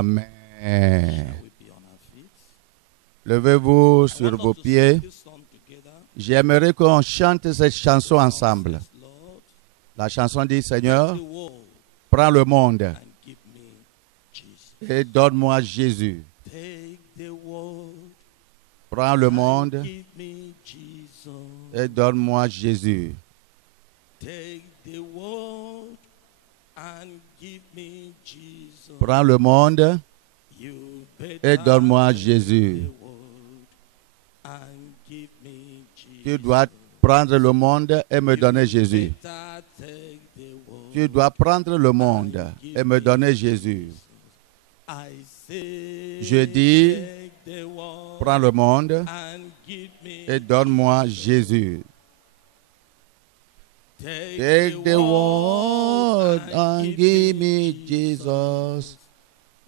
Amen. Levez-vous sur vos pieds. J'aimerais qu'on chante cette chanson ensemble. La chanson dit, Seigneur, prends le monde et donne-moi Jésus. Prends le monde et donne-moi Jésus. Prends le monde et donne-moi Jésus. Tu dois prendre le monde et me donner Jésus. Tu dois prendre le monde et me donner Jésus. Je dis, prends le monde et donne-moi Jésus. Take the world and give me Jesus.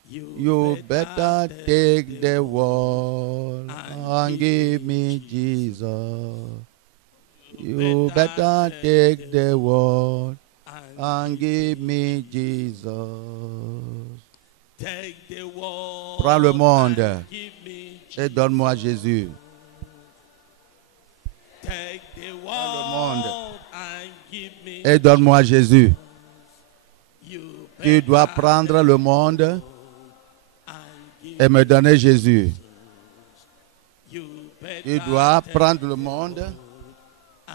You better take the world and give me Jesus. You better take the world and give me Jesus. Prends le monde et donne-moi Jésus. Prends le monde et donne-moi Jésus. Tu dois prendre le monde et me donner Jésus. Tu dois prendre le monde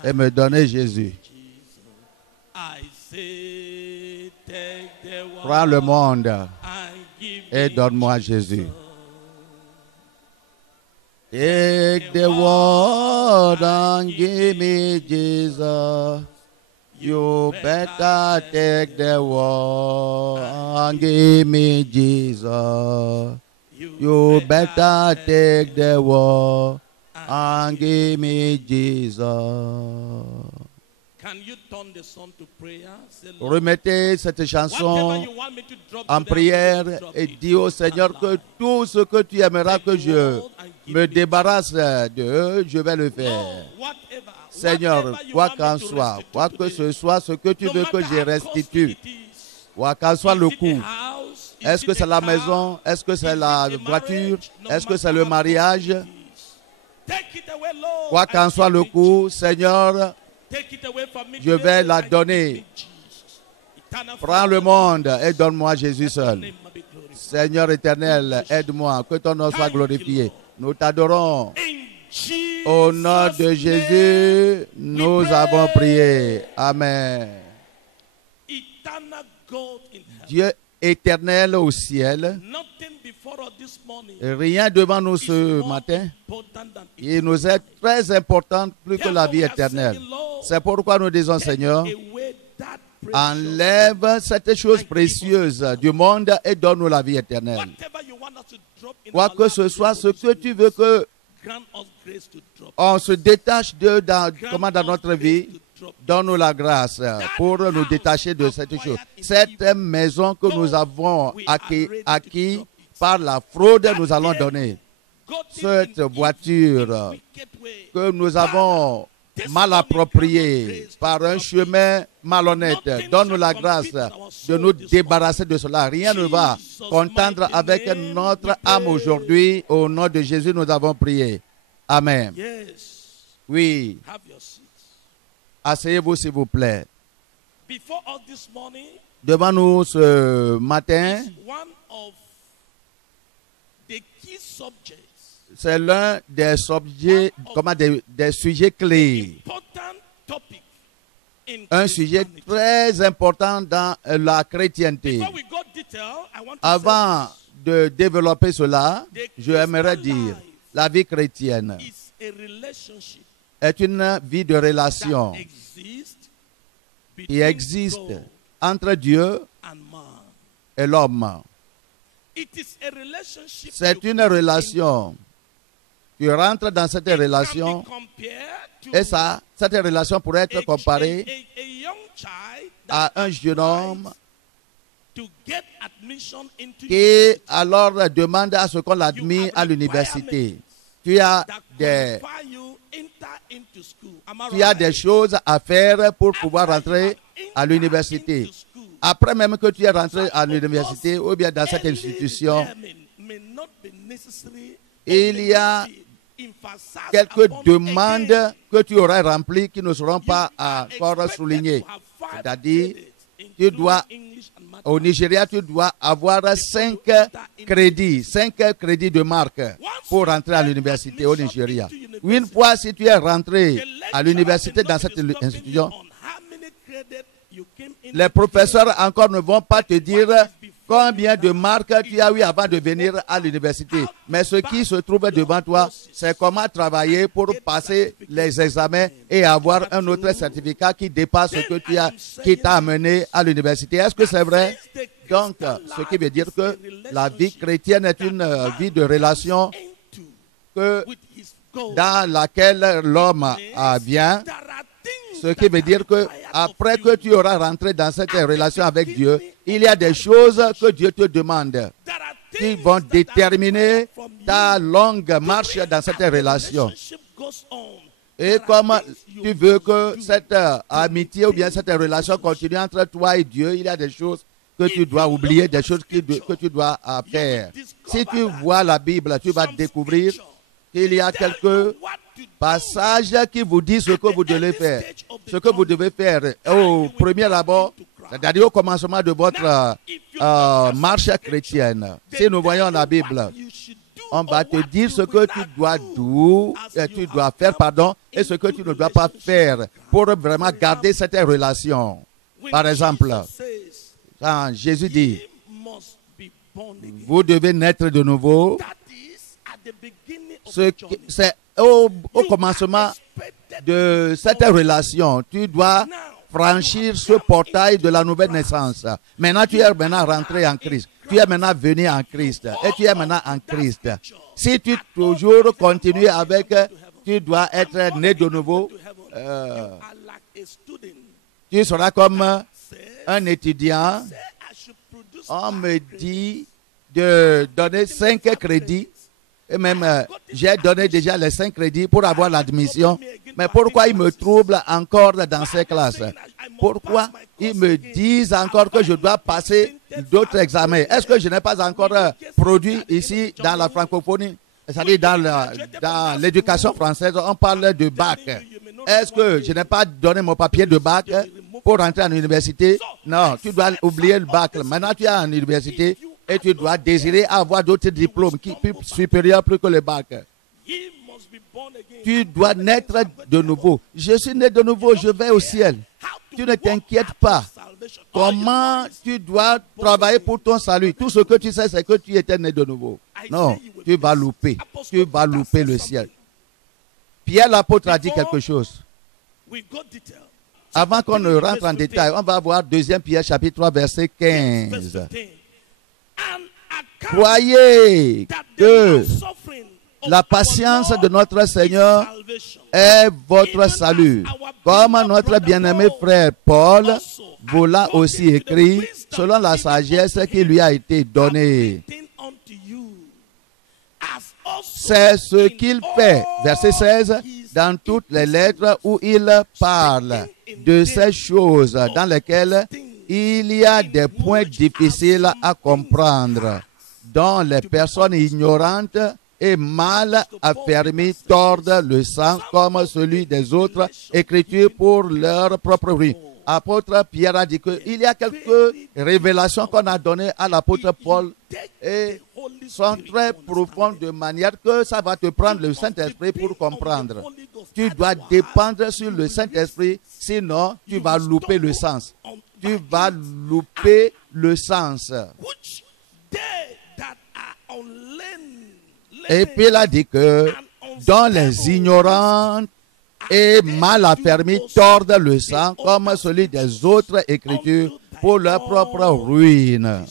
et me donner Jésus. Prends le monde et donne-moi Jésus. Take the world and give me Jesus. You better take the world and give me Jesus. You better take the world and give me Jesus. Remettez cette chanson en prière et dis au Seigneur que tout ce que tu aimeras que je me débarrasse de, je vais le faire. Seigneur, quoi qu'en soit, quoi que ce soit, ce que tu veux que je restitue, quoi qu'en soit le coût, est-ce que c'est la maison, est-ce que c'est la voiture, est-ce que c'est le mariage, quoi qu'en soit le coût, Seigneur, je vais la donner. Prends le monde et donne-moi Jésus seul. Seigneur éternel, aide-moi, que ton nom soit glorifié. Nous t'adorons. Au nom de Jésus, nous avons prié. Amen. Dieu éternel au ciel, rien devant nous ce matin, il nous est très important plus que la vie éternelle. C'est pourquoi nous disons, Seigneur, enlève cette chose précieuse du monde et donne-nous la vie éternelle. Quoi que ce soit, ce que tu veux que on se détache dans notre vie, donne-nous la grâce pour nous détacher de cette chose. Cette maison que nous avons acquis par la fraude, nous allons donner. Cette voiture que nous avons mal appropriée par un chemin malhonnête, donne-nous la grâce de nous débarrasser de cela. Rien ne va contendre avec notre âme aujourd'hui. Au nom de Jésus, nous avons prié. Amen. Oui. Asseyez-vous, s'il vous plaît. Devant nous ce matin, c'est l'un des sujets clés. Un sujet très important dans la chrétienté. Avant de développer cela, je aimerais dire, la vie chrétienne est une vie de relation qui existe entre Dieu et l'homme. C'est une relation. Tu rentres dans cette relation et cette relation pourrait être comparée à un jeune homme qui alors demande à ce qu'on l'admette à l'université. Tu as des choses à faire pour pouvoir rentrer à l'université. après même que tu es rentré à l'université ou bien dans cette institution, il y a quelques demandes que tu auras remplies qui ne seront pas encore soulignées. C'est-à-dire, tu dois, au Nigeria, tu dois avoir 5 crédits de marque pour rentrer à l'université au Nigeria. Une fois, si tu es rentré à l'université dans cette institution, les professeurs encore ne vont pas te dire combien de marques tu as eu avant de venir à l'université. Mais ce qui se trouve devant toi, c'est comment travailler pour passer les examens et avoir un autre certificat qui dépasse ce que tu as, qui t'a amené à l'université. Est-ce que c'est vrai? Donc, ce qui veut dire que la vie chrétienne est une vie de relation dans laquelle l'homme vient. Ce qui veut dire que après que tu auras rentré dans cette relation avec Dieu, il y a des choses que Dieu te demande qui vont déterminer ta longue marche dans cette relation. Et comme tu veux que cette amitié ou bien cette relation continue entre toi et Dieu, il y a des choses que tu dois oublier, des choses que tu dois faire. Si tu vois la Bible, tu vas découvrir qu'il y a quelques passages qui vous disent ce que vous devez faire. Ce que vous devez faire au premier abord, c'est-à-dire au commencement de votre marche chrétienne. Si nous voyons la Bible, on va te dire ce que tu dois faire, et ce que tu ne dois pas faire pour vraiment garder cette relation. Par exemple, quand Jésus dit, vous devez naître de nouveau, c'est au commencement de cette relation, tu dois franchir ce portail de la nouvelle naissance. Maintenant, tu es rentré en Christ. Tu es maintenant venu en Christ. Et tu es maintenant en Christ. Si tu toujours continues avec, tu dois être né de nouveau. Tu seras comme un étudiant. On me dit de donner 5 crédits. Et même, j'ai donné déjà les 5 crédits pour avoir l'admission. Mais pourquoi ils me troublent encore dans ces classes? Pourquoi ils me disent encore que je dois passer d'autres examens? Est-ce que je n'ai pas encore produit ici dans la francophonie? C'est-à-dire dans l'éducation française, on parle de bac. Est-ce que je n'ai pas donné mon papier de bac pour rentrer à l'université? Non, tu dois oublier le bac. Maintenant, tu es en université. Et tu dois désirer avoir d'autres diplômes qui plus supérieurs plus que le bac. Tu dois naître de nouveau. Je suis né de nouveau, je vais au ciel. Tu ne t'inquiètes pas. Comment tu dois travailler pour ton salut? Tout ce que tu sais, c'est que tu étais né de nouveau. Non, tu vas louper. Tu vas louper le ciel. Pierre l'apôtre a dit quelque chose. Avant qu'on ne rentre en détail, on va voir 2 Pierre chapitre 3 verset 15. Croyez que la patience de notre Seigneur est votre salut. Comme notre bien-aimé frère Paul vous l'a aussi écrit, selon la sagesse qui lui a été donnée. C'est ce qu'il fait, verset 16, dans toutes les lettres où il parle de ces choses dans lesquelles il y a des points difficiles à comprendre, dont les personnes ignorantes et mal affermies tordent le sens comme celui des autres Écritures pour leur propre vie. Apôtre Pierre a dit qu'il y a quelques révélations qu'on a données à l'apôtre Paul et sont très profondes de manière que ça va te prendre le Saint-Esprit pour comprendre. Tu dois dépendre sur le Saint-Esprit, sinon tu vas louper le sens. Tu vas louper le sens. Et puis il a dit que dans les ignorantes et mal affermis tordent le sang comme celui des autres Écritures pour leur propre ruine.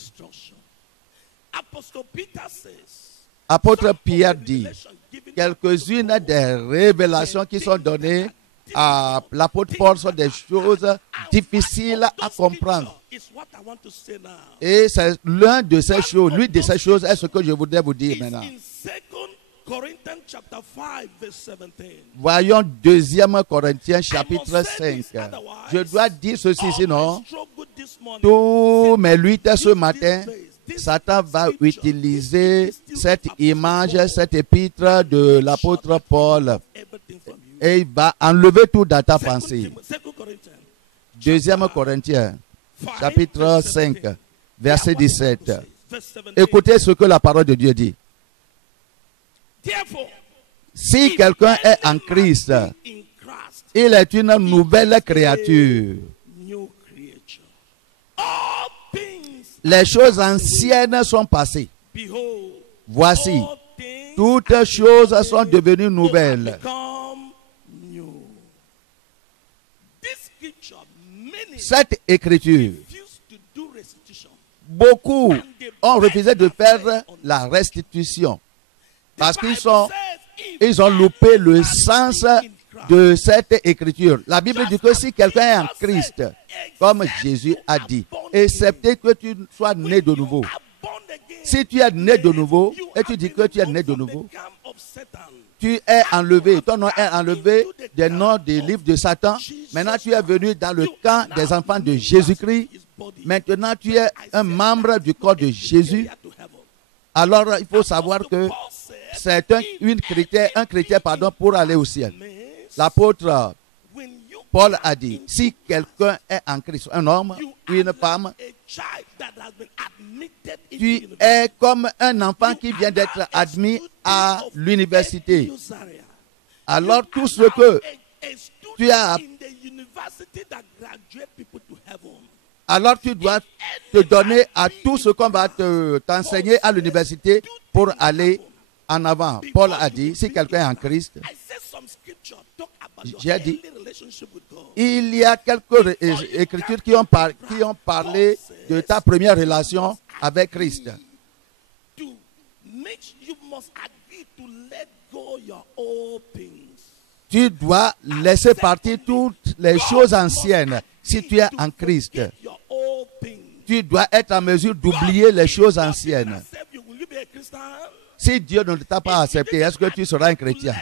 Apôtre Pierre dit quelques-unes des révélations qui sont données à l'apôtre Paul sont des choses difficiles à comprendre. Et c'est l'une de ces choses est ce que je voudrais vous dire maintenant. Voyons 2 Corinthiens chapitre 5. Je dois dire ceci, sinon Tous mes luttes ce matin, Satan va utiliser cette image, cette épître de l'apôtre Paul et il va enlever tout dans ta pensée. 2 Corinthiens, chapitre 5, verset 17. Écoutez ce que la parole de Dieu dit. Si quelqu'un est en Christ, il est une nouvelle créature. Les choses anciennes sont passées. Voici, toutes choses sont devenues nouvelles. Cette écriture, beaucoup ont refusé de faire la restitution parce qu'ils ont loupé le sens de cette écriture. La Bible dit que si quelqu'un est en Christ, comme Jésus a dit, excepté que tu sois né de nouveau. Si tu es né de nouveau et tu dis que tu es né de nouveau, tu es enlevé, ton nom est enlevé des noms des livres de Satan. Maintenant, tu es venu dans le camp des enfants de Jésus-Christ. Maintenant, tu es un membre du corps de Jésus. Alors, il faut savoir que c'est un chrétien pour aller au ciel. L'apôtre Paul a dit, si quelqu'un est en Christ, un homme ou une femme, tu es comme un enfant qui vient d'être admis à l'université. Alors tout ce que tu as, alors tu dois te donner à tout ce qu'on va t'enseigner à l'université pour aller en avant. Paul a dit, si quelqu'un est en Christ, j'ai dit, il y a quelques écritures qui ont parlé de ta première relation avec Christ. Tu dois laisser partir toutes les choses anciennes si tu es en Christ. Tu dois être en mesure d'oublier les choses anciennes. Si Dieu ne t'a pas accepté, est-ce que tu seras un chrétien?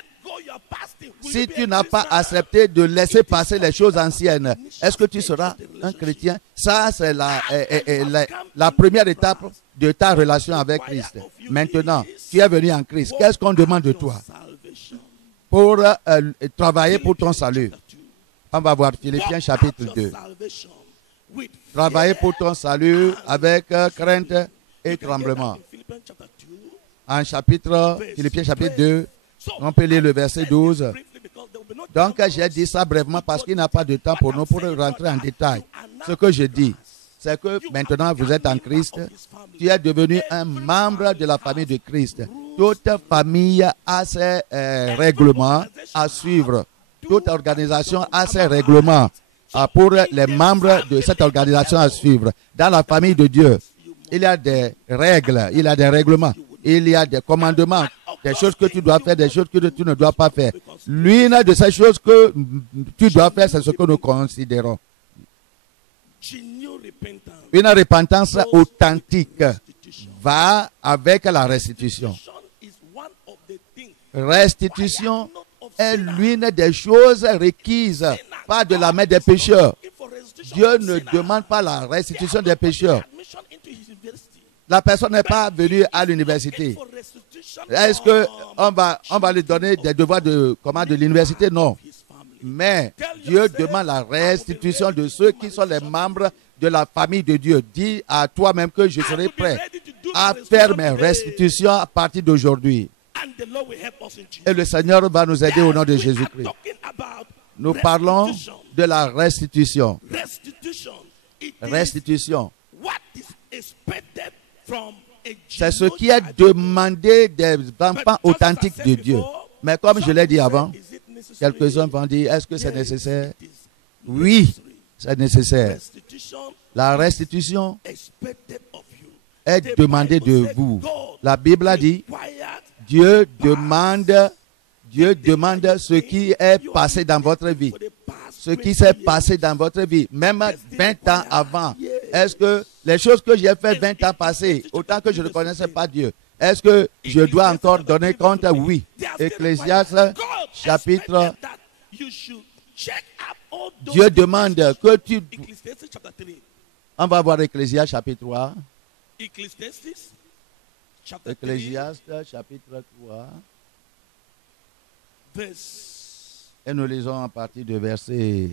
Si tu n'as pas accepté de laisser passer les choses anciennes, est-ce que tu seras un chrétien? Ça, c'est la première étape de ta relation avec Christ. Maintenant, tu es venu en Christ. Qu'est-ce qu'on demande de toi pour travailler pour ton salut? On va voir Philippiens chapitre 2. Travailler pour ton salut avec crainte et tremblement. En Philippiens chapitre 2, on peut lire le verset 12. Donc, j'ai dit ça brièvement parce qu'il n'y a pas de temps pour nous pour rentrer en détail. Ce que je dis, c'est que maintenant vous êtes en Christ. Tu es devenu un membre de la famille de Christ. Toute famille a ses règlements à suivre. Toute organisation a ses règlements pour les membres de cette organisation à suivre. Dans la famille de Dieu, il y a des règles, il y a des règlements, il y a des commandements, des choses que tu dois faire, des choses que tu ne dois pas faire. L'une de ces choses que tu dois faire, c'est ce que nous considérons. Une repentance authentique va avec la restitution. Restitution est l'une des choses requises par de la main des pécheurs. Dieu ne demande pas la restitution des pécheurs. La personne n'est pas venue à l'université. Est-ce qu'on va lui donner des devoirs de l'université? Non. Mais Dieu demande la restitution de ceux qui sont les membres de la famille de Dieu. Dis à toi-même que je serai prêt à faire mes restitutions à partir d'aujourd'hui. Et le Seigneur va nous aider au nom de Jésus-Christ. Nous parlons de la restitution. Restitution. C'est ce qui est demandé des enfants authentiques de Dieu. Mais comme je l'ai dit avant, quelques-uns vont dire, est-ce que c'est nécessaire? Oui, c'est nécessaire. La restitution est demandée de vous. La Bible a dit, Dieu demande ce qui est passé dans votre vie. Ce qui s'est passé dans votre vie, même 20 ans avant. Est-ce que les choses que j'ai faites 20 ans passés, autant que je ne connaissais pas Dieu, est-ce que je dois encore donner compte? Oui. Ecclésiaste, chapitre. Dieu demande que tu... On va voir Ecclésiaste chapitre 3. Ecclesiastes chapter 3, Ecclésiaste chapitre 3. verse, Et nous lisons à partir de verse 15.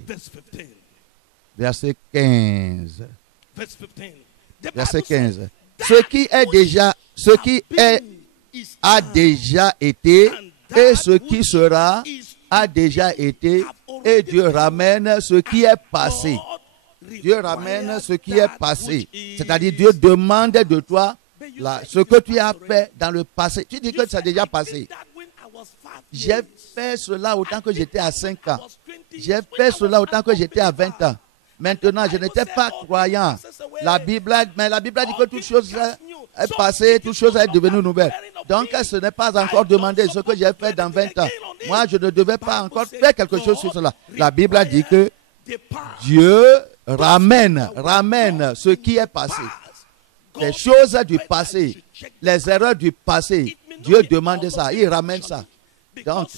verset 15. Verse 15. The Verset Bible says, 15. Ce qui a déjà été, et ce qui sera a déjà été, et Dieu ramène ce qui est passé. Dieu ramène ce qui est passé. C'est-à-dire Dieu demande de toi ce que tu as fait dans le passé. Tu dis que ça a déjà passé. J'ai fait cela autant que j'étais à 5 ans. J'ai fait cela autant que j'étais à 20 ans. Maintenant, je n'étais pas croyant. La Bible a dit que toute chose est passée, toute chose est devenue nouvelle. Donc, ce n'est pas encore demandé ce que j'ai fait dans 20 ans. Moi, je ne devais pas encore faire quelque chose sur cela. La Bible a dit que Dieu ramène ce qui est passé. Les choses du passé, les erreurs du passé, Dieu demande ça, il ramène ça. Donc,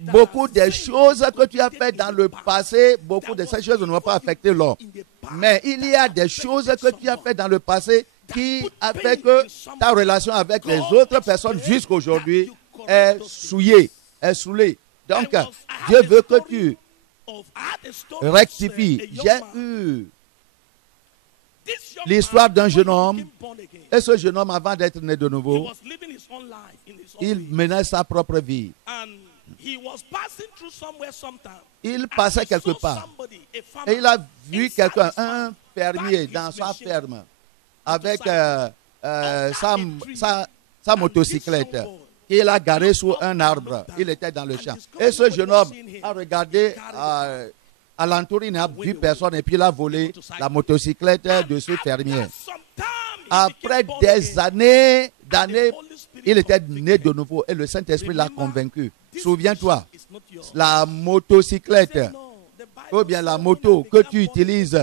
beaucoup des choses que tu as faites dans le passé, beaucoup de ces choses ne vont pas affecter l'homme. Mais il y a des choses que tu as faites dans le passé qui a fait que ta relation avec les autres personnes jusqu'à aujourd'hui est souillée, est saoulée. Donc, Dieu veut que tu rectifies. J'ai eu l'histoire d'un jeune homme. Et ce jeune homme, avant d'être né de nouveau, il menait sa propre vie. Il passait quelque part. Et il a vu quelqu'un, un fermier dans sa ferme, avec sa motocyclette. Il a garé sous un arbre. Il était dans le champ. Et ce jeune homme a regardé alentour, il n'a vu personne. Et puis il a volé la motocyclette de ce fermier. Après des années, il était né de nouveau. Et le Saint-Esprit l'a convaincu. Souviens-toi, la motocyclette, ou bien la moto que tu utilises,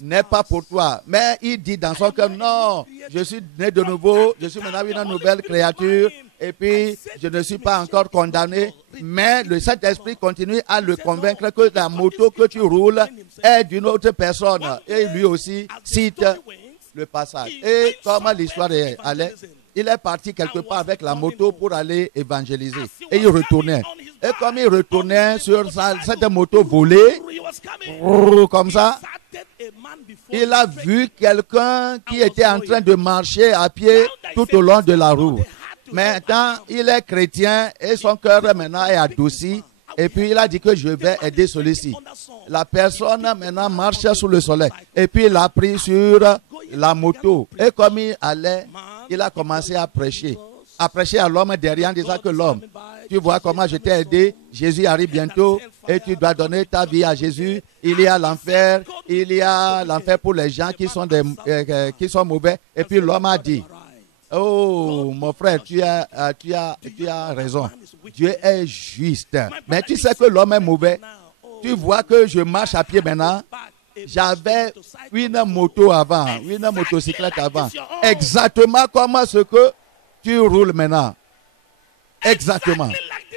n'est pas pour toi. Mais il dit dans son cœur, non, je suis né de nouveau, je suis maintenant une nouvelle créature, et puis je ne suis pas encore condamné. Mais le Saint-Esprit continue à le convaincre que la moto que tu roules est d'une autre personne. Et lui aussi cite le passage. Et comment l'histoire allait? Il est parti quelque part avec la moto pour aller évangéliser. Et il retournait. Et comme il retournait sur cette moto volée, comme ça, il a vu quelqu'un qui était en train de marcher à pied tout au long de la route. Maintenant, il est chrétien et son cœur maintenant est adouci. Et puis il a dit que je vais aider celui-ci. La personne maintenant marche sous le soleil. Et puis il a pris sur la moto. Et comme il allait, il a commencé à prêcher. À prêcher à l'homme derrière en disant que l'homme, tu vois comment je t'ai aidé, Jésus arrive bientôt et tu dois donner ta vie à Jésus. Il y a l'enfer pour les gens qui sont mauvais. Et puis l'homme a dit, oh mon frère, tu as raison. Dieu est juste. Mais tu sais que l'homme est mauvais. Tu vois que je marche à pied maintenant. J'avais une moto avant, une motocyclette avant. Exactement comme ce que tu roules maintenant. Exactement.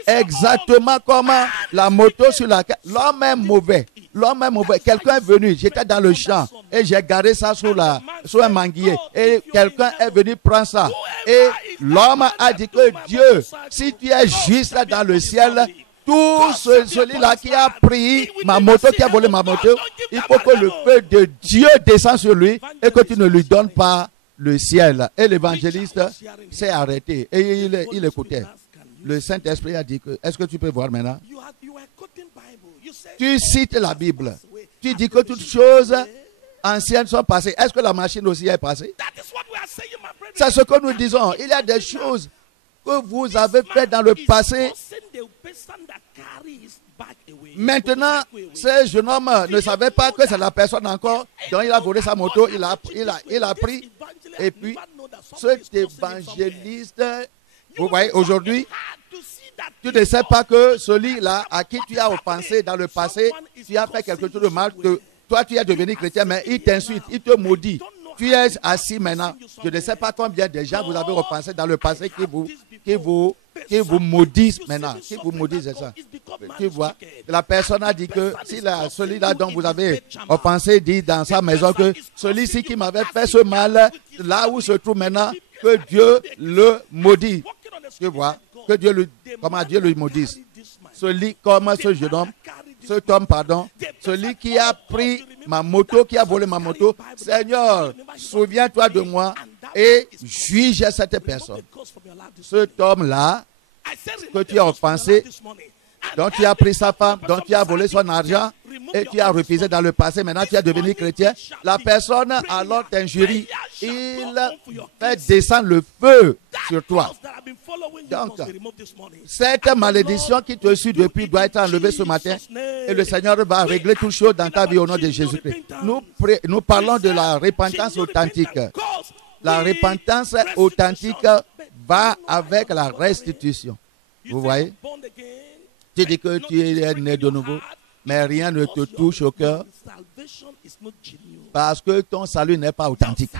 Exactement comme la moto sur laquelle... L'homme est mauvais. L'homme est mauvais. Quelqu'un est venu. J'étais dans le champ et j'ai garé ça sur un manguier. Et quelqu'un est venu prendre ça. Et l'homme a dit que Dieu, si tu es juste dans le ciel, tout celui-là qui a pris ma moto, qui a volé ma moto, il faut que le feu de Dieu descende sur lui et que tu ne lui donnes pas le ciel. Et l'évangéliste s'est arrêté et il écoutait. Le Saint-Esprit a dit que, est-ce que tu peux voir maintenant? Tu cites la Bible. Tu dis que toutes choses anciennes sont passées. Est-ce que la machine aussi est passée? C'est ce que nous disons. Il y a des choses que vous avez faites dans le passé. Maintenant, ce jeune homme ne savait pas que c'est la personne encore. Donc il a volé sa moto, il a pris. Et puis, cet évangéliste, vous voyez, aujourd'hui, tu ne sais pas que celui-là à qui tu as offensé dans le passé, tu as fait quelque chose de mal. Toi, tu es devenu chrétien, mais il t'insulte, il te maudit. Tu es assis maintenant. Je ne sais pas combien de gens vous avez offensé dans le passé qui vous qui vous maudissent maintenant, qui vous maudissent, c'est ça. Tu vois, la personne a dit que si celui-là dont vous avez pensé dit dans sa maison que celui-ci qui m'avait fait ce mal, là où se trouve maintenant, que Dieu le maudit. Tu vois, que Dieu le, comment Dieu le maudisse. Celui comme ce jeune homme, cet homme, pardon, celui qui a pris ma moto, qui a volé ma moto, Seigneur, souviens-toi de moi et juge cette personne. Cet homme-là, que tu as offensé, dont tu as pris sa femme, dont tu as volé son argent et tu as refusé dans le passé, maintenant tu es devenu chrétien, la personne alors t'injurie, il fait descendre le feu sur toi. Donc, cette malédiction qui te suit depuis doit être enlevée ce matin et le Seigneur va régler toutes choses dans ta vie au nom de Jésus-Christ. Nous parlons de la repentance authentique. La repentance authentique va avec la restitution. Vous voyez? Tu dis que tu es né de nouveau, mais rien ne te touche au cœur parce que ton salut n'est pas authentique.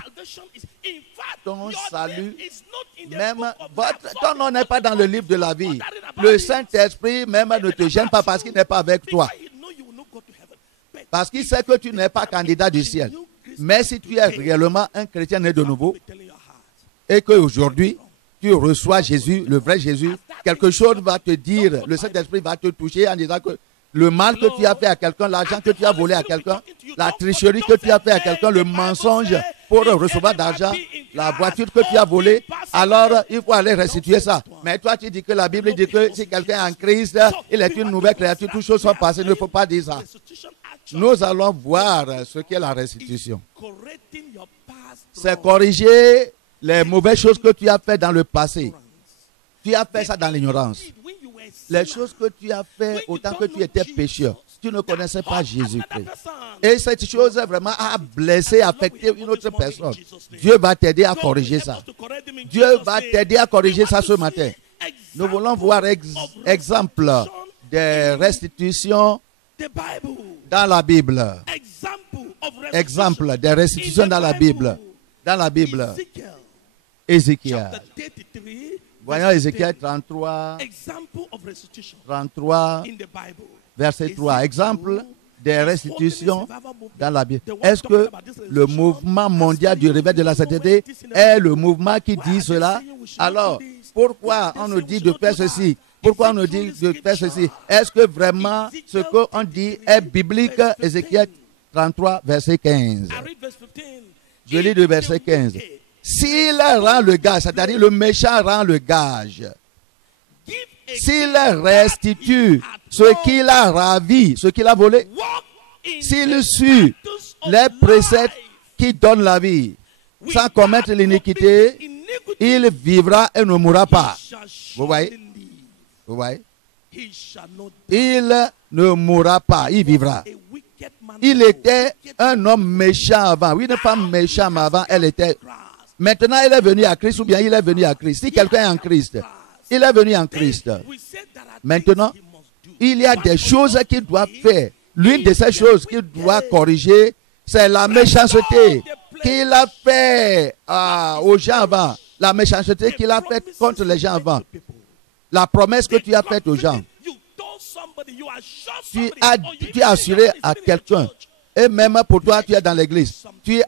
Ton salut, même ton nom n'est pas dans le livre de la vie. Le Saint-Esprit même ne te gêne pas parce qu'il n'est pas avec toi. Parce qu'il sait que tu n'es pas candidat du ciel. Mais si tu es réellement un chrétien né de nouveau et qu'aujourd'hui, tu reçois Jésus, le vrai Jésus, quelque chose va te dire, le Saint-Esprit va te toucher en disant que le mal que tu as fait à quelqu'un, l'argent que tu as volé à quelqu'un, la tricherie que tu as fait à quelqu'un, le mensonge pour recevoir d'argent, la voiture que tu as volée, alors il faut aller restituer ça. Mais toi, tu dis que la Bible dit que si quelqu'un est en Christ, il est une nouvelle créature, toutes choses sont passées, il ne faut pas dire ça. Nous allons voir ce qu'est la restitution. C'est corriger les mauvaises choses que tu as fait dans le passé. Tu as fait ça dans l'ignorance. Les choses que tu as fait autant que tu étais pécheur. Tu ne connaissais pas Jésus-Christ. Et cette chose vraiment a blessé, affecté une autre personne. Dieu va t'aider à corriger ça. Dieu va t'aider à corriger ça ce matin. Nous voulons voir exemple des restitutions dans la Bible. Exemple des restitutions dans la Bible. Dans la Bible. Ézéchiel. Voyons Ézéchiel 33, verset 3. Exemple des restitutions dans la Bible. Est-ce que le mouvement mondial du réveil de la sainteté est le mouvement qui dit cela? Alors, pourquoi on nous dit de faire ceci? Pourquoi on nous dit de faire ceci? Est-ce que vraiment ce qu'on dit est biblique? Ézéchiel 33, verset 15. Je lis le verset 15. S'il rend le gage, c'est-à-dire le méchant rend le gage, s'il restitue ce qu'il a ravi, ce qu'il a volé, s'il suit les préceptes qui donnent la vie, sans commettre l'iniquité, il vivra et ne mourra pas. Vous voyez? Vous voyez? Il ne mourra pas, il vivra. Il était un homme méchant avant. Oui, une femme méchante avant, elle était. Maintenant, il est venu à Christ ou bien il est venu à Christ. Si quelqu'un est en Christ, il est venu en Christ. Maintenant, il y a des choses qu'il doit faire. L'une de ces choses qu'il doit corriger, c'est la méchanceté qu'il a fait aux gens avant. La méchanceté qu'il a faite contre les gens avant. La promesse que tu as faite aux gens. Tu as assuré à quelqu'un. Et même pour toi, tu es dans l'église. Tu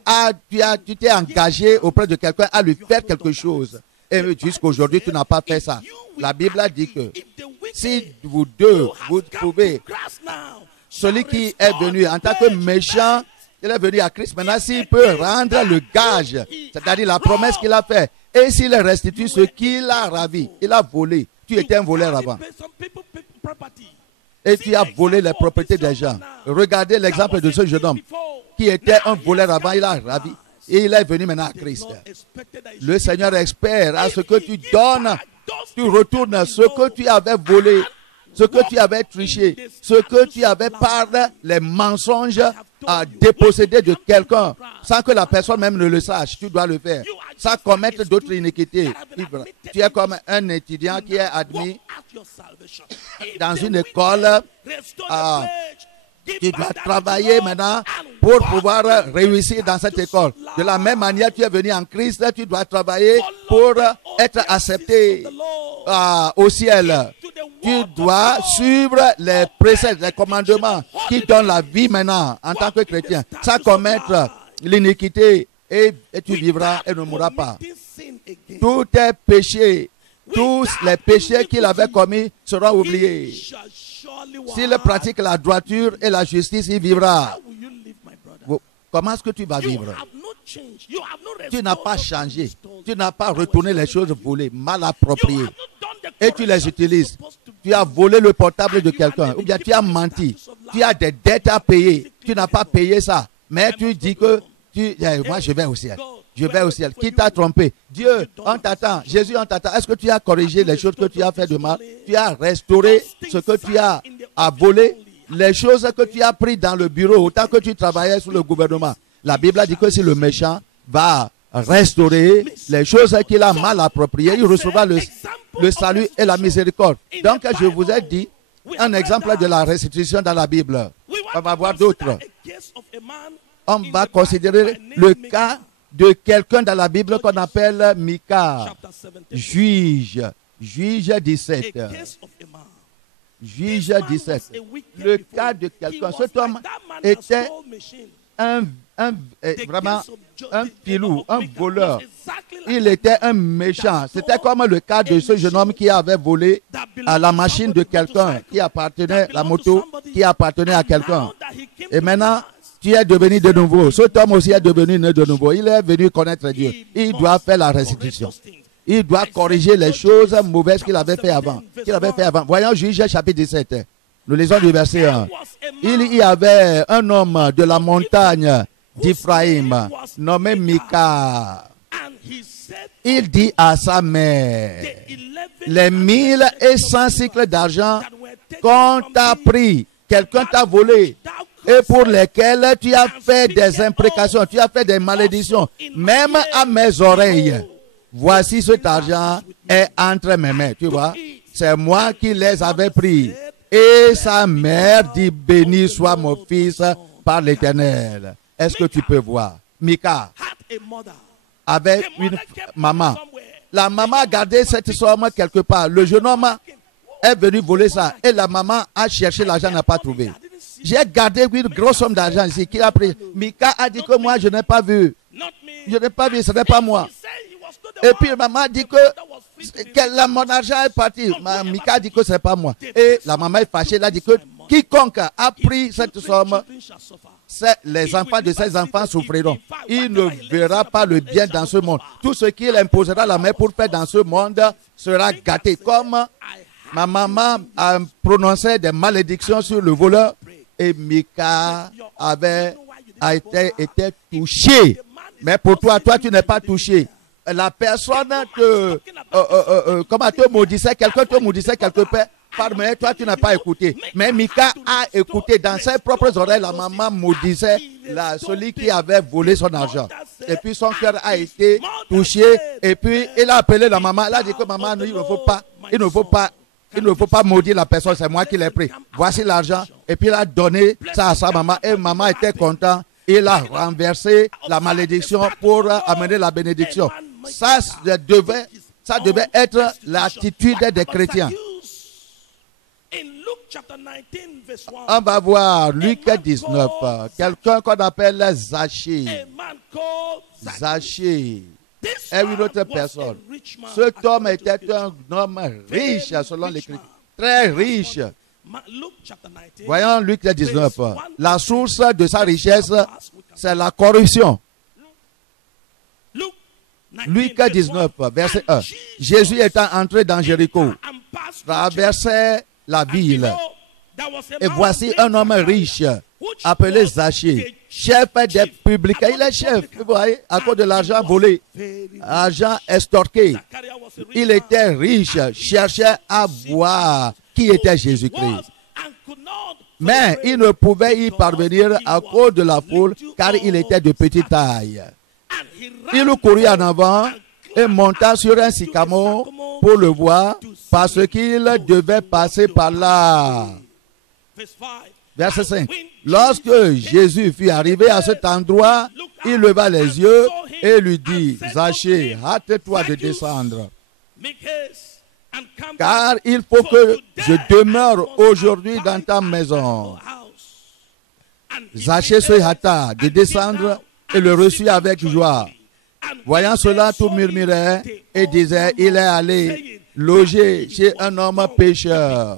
t'es engagé auprès de quelqu'un à lui faire quelque chose. Et jusqu'aujourd'hui, tu n'as pas fait ça. La Bible a dit que si vous deux, vous trouvez celui qui est venu en tant que méchant, il est venu à Christ. Maintenant, s'il peut rendre le gage, c'est-à-dire la promesse qu'il a faite, et s'il restitue ce qu'il a ravi, il a volé. Tu étais un voleur avant. Et tu as volé les propriétés des gens. Regardez l'exemple de ce jeune homme qui était un voleur avant, il a ravi. Et il est venu maintenant à Christ. Le Seigneur espère à ce que tu donnes, tu retournes ce que tu avais volé, ce que tu avais triché, ce que tu avais par les mensonges à déposséder de quelqu'un sans que la personne même ne le sache. Tu dois le faire. Sans commettre d'autres iniquités. Tu es comme un étudiant qui est admis dans une école Tu dois travailler maintenant pour pouvoir réussir dans cette école. De la même manière, tu es venu en Christ, tu dois travailler pour être accepté au ciel. Tu dois suivre les préceptes, les commandements qui donnent la vie maintenant en tant que chrétien, sans commettre l'iniquité, et tu vivras et ne mourras pas. Tous tes péchés, tous les péchés qu'il avait commis seront oubliés. S'il pratique la droiture et la justice, il vivra. Comment est-ce que tu vas vivre? Tu n'as pas changé. Tu n'as pas retourné les choses volées, mal appropriées. Et tu les utilises. Tu as volé le portable de quelqu'un. Ou bien tu as menti. Tu as des dettes à payer. Tu n'as pas payé ça. Mais tu dis que moi je vais au ciel. Je vais au ciel. Qui t'a trompé? Dieu, on t'attend. Jésus, on t'attend. Est-ce que tu as corrigé les choses que tu as fait de mal? Tu as restauré ce que tu as volé? Les choses que tu as prises dans le bureau, autant que tu travaillais sous le gouvernement. La Bible a dit que si le méchant va restaurer les choses qu'il a mal appropriées, il recevra le salut et la miséricorde. Donc, je vous ai dit un exemple de la restitution dans la Bible. On va voir d'autres. On va considérer le cas de quelqu'un dans la Bible qu'on appelle Micah, juge 17. Juge 17. Le cas de quelqu'un. Cet homme était vraiment un filou, un voleur. Il était un méchant. C'était comme le cas de ce jeune homme qui avait volé à la machine de quelqu'un qui appartenait, la moto qui appartenait à quelqu'un. Et maintenant, tu es devenu de nouveau. Cet homme aussi est devenu né de nouveau. Il est venu connaître Dieu. Il doit faire la restitution. Il doit corriger les choses mauvaises qu'il avait fait avant. Voyons Juge chapitre 17. Nous lisons du verset 1. Il y avait un homme de la montagne d'Iphraïm nommé Micah. Il dit à sa mère, les 1100 cycles d'argent qu'on t'a pris, quelqu'un t'a volé, et pour lesquels tu as fait des imprécations, tu as fait des malédictions, même à mes oreilles. Voici cet argent est entre mes mains. Tu vois, c'est moi qui les avais pris. Et sa mère dit, béni soit mon fils par l'Éternel. Est-ce que tu peux voir? Micah avait une maman. La maman a gardé cette somme quelque part. Le jeune homme est venu voler ça. Et la maman a cherché l'argent, n'a pas trouvé. J'ai gardé une grosse somme d'argent ici qu'il a pris. Micah a dit que moi, je n'ai pas vu. Je n'ai pas vu, ce n'est pas moi. Et puis maman a dit que mon argent est parti. Micah a dit que ce n'est pas moi. Et la maman est fâchée. Elle a dit que quiconque a pris cette somme, les enfants de ces enfants souffriront. Il ne verra pas le bien dans ce monde. Tout ce qu'il imposera la main pour faire dans ce monde sera gâté. Comme ma maman a prononcé des malédictions sur le voleur, et Micah était touché. Mais pour toi, tu n'es pas touché. La personne te maudissait, quelqu'un te maudissait quelque part, mais toi tu n'as pas écouté. Mais Micah a écouté dans ses propres oreilles, la maman maudissait celui qui avait volé son argent. Et puis son cœur a été touché, et puis il a appelé la maman, elle a dit que maman, il ne faut pas maudire la personne, c'est moi qui l'ai pris. Voici l'argent, et puis il a donné ça à sa maman, et maman était contente. Il a renversé la malédiction pour amener la bénédiction. Ça devait être l'attitude des chrétiens. On va voir Luc 19. Quelqu'un qu'on appelle Zachée. Zachée est une autre personne. Cet homme était un homme riche selon l'Écriture. Très riche. Voyons Luc 19. La source de sa richesse, c'est la corruption. Luc 19, verset 1. Jésus étant entré dans Jéricho, traversait la ville. Et voici un homme riche, appelé Zachée, chef des publicains. Il est chef, vous voyez, à cause de l'argent volé, argent estorqué. Il était riche, cherchait à voir qui était Jésus-Christ. Mais il ne pouvait y parvenir à cause de la foule, car il était de petite taille. Il courut en avant et monta sur un sycamore pour le voir, parce qu'il devait passer par là. Verset 5. Lorsque Jésus fut arrivé à cet endroit, il leva les yeux et lui dit, Zachée, hâte-toi de descendre, car il faut que je demeure aujourd'hui dans ta maison. Zachée se hâta de descendre et le reçut avec joie. Voyant cela, tout murmurait et disait, il est allé loger chez un homme pécheur.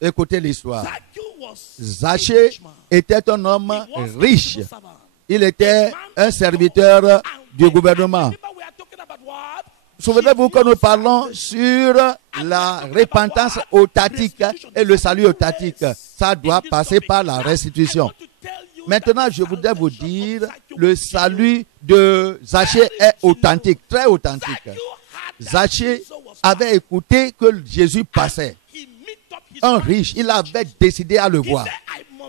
Écoutez l'histoire. Zachée était un homme riche. Il était un serviteur du gouvernement. Souvenez-vous que nous parlons sur la repentance autatique et le salut autatique. Ça doit passer par la restitution. Maintenant, je voudrais vous dire, le salut de Zachée est authentique, très authentique. Zachée avait écouté que Jésus passait. Un riche, il avait décidé à le voir.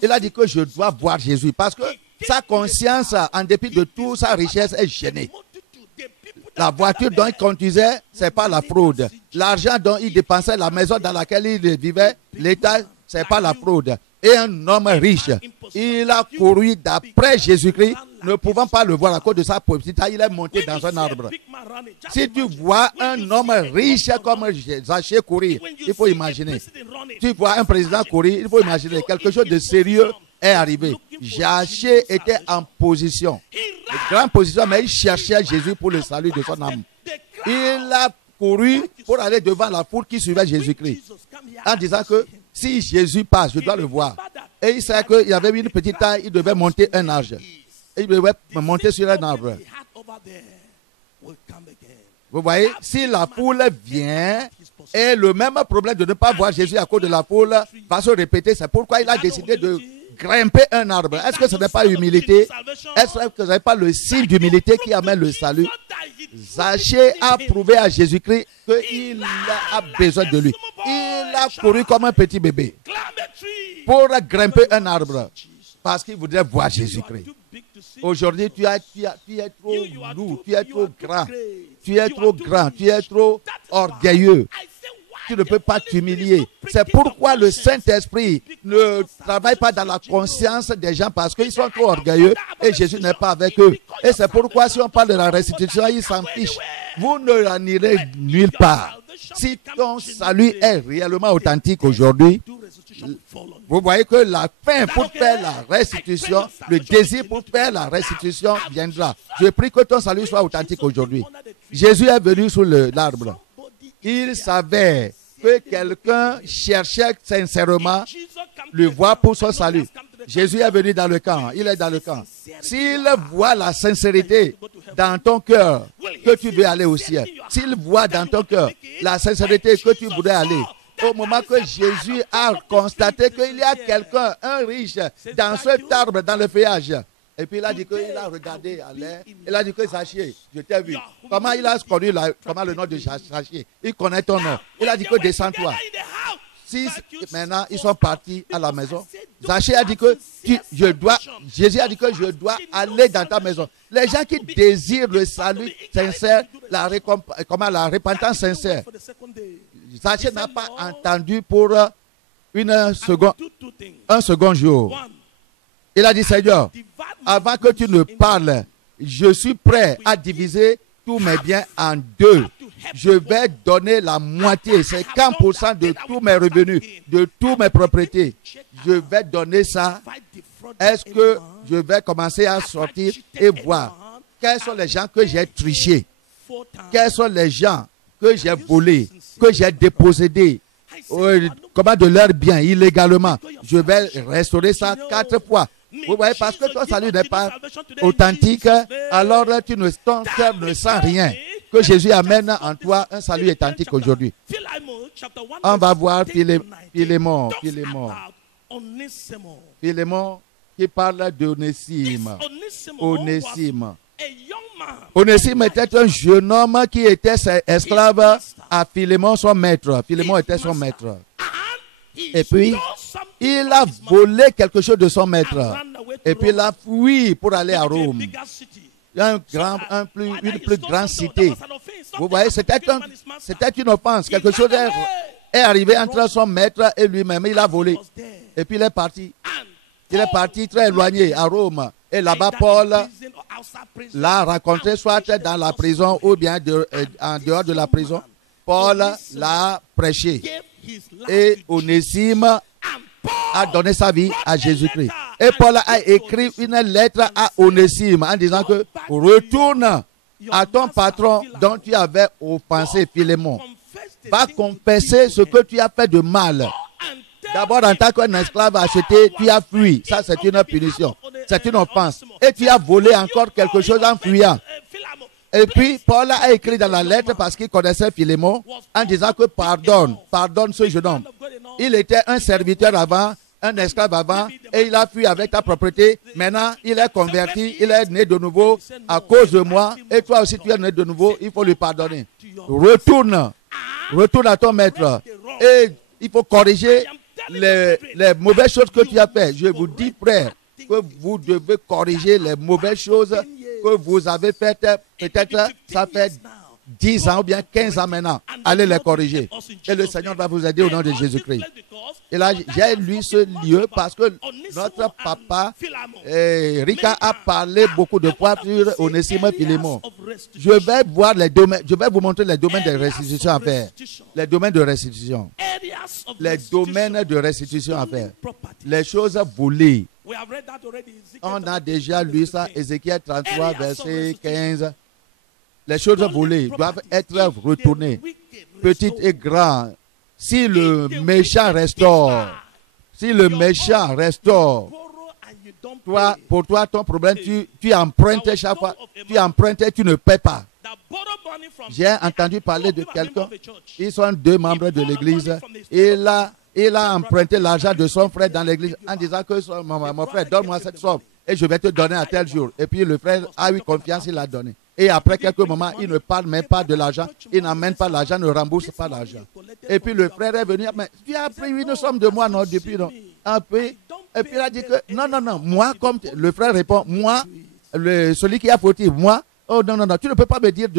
Il a dit que je dois voir Jésus parce que sa conscience, en dépit de toute sa richesse, est gênée. La voiture dont il conduisait, ce n'est pas la fraude. L'argent dont il dépensait, la maison dans laquelle il vivait, l'État, ce n'est pas la fraude. Et un homme riche, il a couru d'après Jésus-Christ, ne pouvant pas le voir à cause de sa pauvreté, il est monté dans un arbre. Si tu vois un homme riche comme Zachée courir, il faut imaginer. Tu vois un président courir, il faut imaginer quelque chose de sérieux est arrivé. Zachée était en position, une grande position, mais il cherchait Jésus pour le salut de son âme. Il a couru pour aller devant la foule qui suivait Jésus-Christ, en disant que si Jésus passe, je dois le voir. Et il savait qu'il y avait une petite taille, il devait monter un arbre. Il devait monter sur un arbre. Vous voyez, si la foule vient, et le même problème de ne pas voir Jésus à cause de la foule va se répéter, c'est pourquoi il a décidé de grimper un arbre. Est-ce que ce n'est pas humilité? Est-ce que ce n'est pas le signe d'humilité qui amène le salut? Zachée a prouvé à Jésus-Christ qu'il a besoin de lui. Il a couru comme un petit bébé pour grimper un arbre parce qu'il voudrait voir Jésus-Christ. Aujourd'hui, tu es trop lourd, tu es trop grand, tu es trop orgueilleux. Tu ne peux pas t'humilier. C'est pourquoi le Saint-Esprit ne travaille pas dans la conscience des gens parce qu'ils sont trop orgueilleux et Jésus n'est pas avec eux. Et c'est pourquoi si on parle de la restitution, ils s'en fichent. Vous ne l'en irez nulle part. Si ton salut est réellement authentique aujourd'hui, vous voyez que la faim pour faire la restitution, le désir pour faire la restitution viendra. Je prie que ton salut soit authentique aujourd'hui. Jésus est venu sous l'arbre. Il savait que quelqu'un cherchait sincèrement le voir pour son salut. Jésus est venu dans le camp. Il est dans le camp. S'il voit la sincérité dans ton cœur que tu veux aller au ciel, s'il voit dans ton cœur la sincérité que tu voudrais aller, au moment que Jésus a constaté qu'il y a quelqu'un, un riche, dans cet arbre, dans le feuillage, et puis il a dit qu'il a regardé à l'air, il a dit que Zachée, je t'ai vu. Comment il a connu comment le nom de Zachée? Il connaît ton nom. Il a dit que descends-toi. Maintenant, ils sont partis à la maison. Zachée a dit que Jésus a dit que je dois aller dans ta maison. Les gens qui désirent le salut sincère, la repentance sincère, Zachée n'a pas entendu pour un second jour. Il a dit, Seigneur, avant que tu ne parles, je suis prêt à diviser tous mes biens en deux. Je vais donner la moitié, 50% de tous mes revenus, de toutes mes propriétés. Je vais donner ça. Est-ce que je vais commencer à sortir et voir quels sont les gens que j'ai trichés? Quels sont les gens que j'ai volés, que j'ai dépossédés, comment de leurs biens illégalement? Je vais restaurer ça 4 fois. Vous voyez, parce que ton salut n'est pas authentique, alors ton cœur ne sent rien. Que Jésus amène en toi un salut authentique aujourd'hui. On va voir Philémon qui parle d'Onésime. Onésime était un jeune homme qui était esclave à Philémon, son maître. Philémon était son maître. Et puis, il a volé quelque chose de son maître. Et puis, il a fui pour aller à Rome. une plus grande cité. Vous voyez, c'était une offense. Quelque chose est arrivé entre son maître et lui-même. Il a volé. Et puis il est parti. Il est parti très éloigné à Rome. Et là-bas, Paul l'a rencontré soit dans la prison ou bien en dehors de la prison. Paul l'a prêché. Et Onésime a donné sa vie à Jésus-Christ. Et Paul a écrit une lettre à Onésime en disant que retourne à ton patron dont tu avais offensé Philémon. Va confesser ce que tu as fait de mal. D'abord, en tant qu'un esclave acheté, tu as fui. Ça, c'est une punition. C'est une offense. Et tu as volé encore quelque chose en fuyant. Et puis, Paul a écrit dans la lettre, parce qu'il connaissait Philémon, en disant que pardonne ce jeune homme. Il était un serviteur avant, un esclave avant, et il a fui avec ta propriété. Maintenant, il est converti, il est né de nouveau à cause de moi. Et toi aussi, tu es né de nouveau, il faut lui pardonner. Retourne à ton maître. Et il faut corriger les mauvaises choses que tu as faites. Je vous dis, frère, que vous devez corriger les mauvaises choses que vous avez faites. Peut-être ça fait 10 ans ou bien 15 ans maintenant. Allez les corriger. Et le Seigneur va vous aider au nom de Jésus-Christ. Et là, j'ai lu ce lieu parce que notre papa, Rika, a parlé beaucoup de fois sur Onésime et Philémon. Je vais vous montrer les domaines de restitution à faire. Les domaines de restitution. Les domaines de restitution à faire. Les choses volées. On a déjà lu ça, Ézéchiel 33, verset 15. Les choses volées doivent être retournées, petites et grandes. Si le méchant restaure, pour toi, ton problème, tu empruntes chaque fois, tu ne paies pas. J'ai entendu parler de quelqu'un, ils sont 2 membres de l'église, il a emprunté l'argent de son frère dans l'église en disant que mon frère, donne-moi cette somme et je vais te donner à tel jour. Et puis le frère a eu confiance, il l'a donné. Et après quelques moments, il ne parle même pas de l'argent, il n'amène pas l'argent, ne rembourse pas l'argent. Et puis le frère est venu, mais tu as pris une somme de moi, non, depuis, non. Et puis il a dit que, non, moi, comme le frère répond, moi, celui qui a fautif, moi, oh non, tu ne peux pas me dire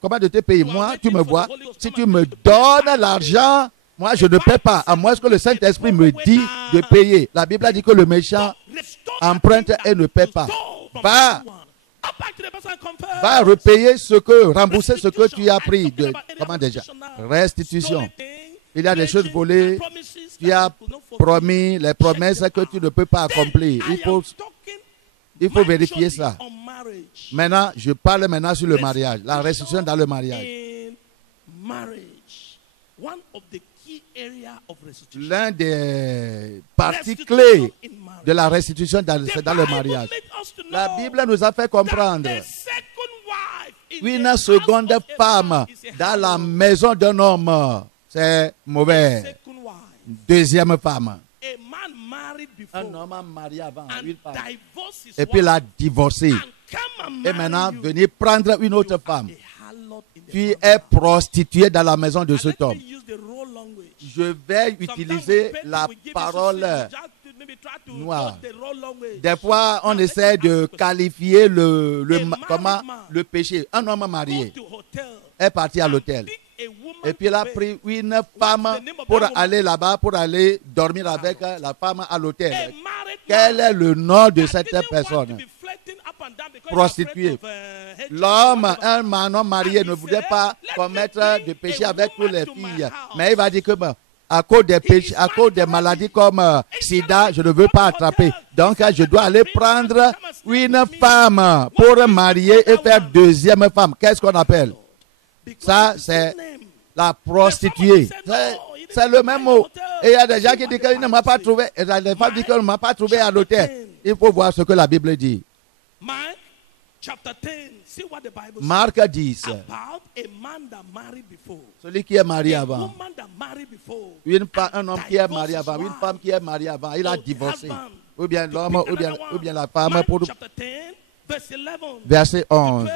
comment de te payer. Moi, tu me vois, si tu me donnes l'argent, moi, je ne paie pas, à moins que le Saint-Esprit me dit de payer. La Bible a dit que le méchant emprunte et ne paie pas. Va repayer rembourser ce que tu as pris de, comment déjà, restitution. Il y a des choses volées, tu as promis les promesses que tu ne peux pas accomplir. Il faut vérifier ça. Maintenant, je parle maintenant sur le mariage, la restitution dans le mariage. L'un des parties clés de la restitution dans le mariage. La Bible nous a fait comprendre une seconde femme dans la maison d'un homme, c'est mauvais. Deuxième femme. Un homme a marié avant une femme. Et puis il a divorcé. Et maintenant, venir prendre une autre femme. Tu es prostituée dans la maison de cet homme. Je vais utiliser la parole noire. Des fois, on essaie de qualifier le péché. Un homme marié est parti à l'hôtel. Et puis il a pris une femme pour aller là-bas, pour aller dormir avec la femme à l'hôtel. Quel est le nom de cette personne? Prostituée. L'homme, un homme marié, ne voulait pas commettre de péché avec toutes les filles. Mais il va dire que à cause des péchés, à cause des maladies comme sida, je ne veux pas attraper. Donc je dois aller prendre une femme pour marier et faire deuxième femme. Qu'est-ce qu'on appelle? Ça, c'est la prostituée. C'est le même mot. Et il y a des gens qui disent qu'il ne m'a pas trouvé. Et les femmes disent qu'il ne m'a pas trouvé à l'hôtel. Il faut voir ce que la Bible dit. Marc 10. Celui qui est marié avant. Un homme qui est marié avant. Une femme qui est mariée avant. Il a divorcé. Ou bien l'homme, ou bien la femme. Pour... Verset 11.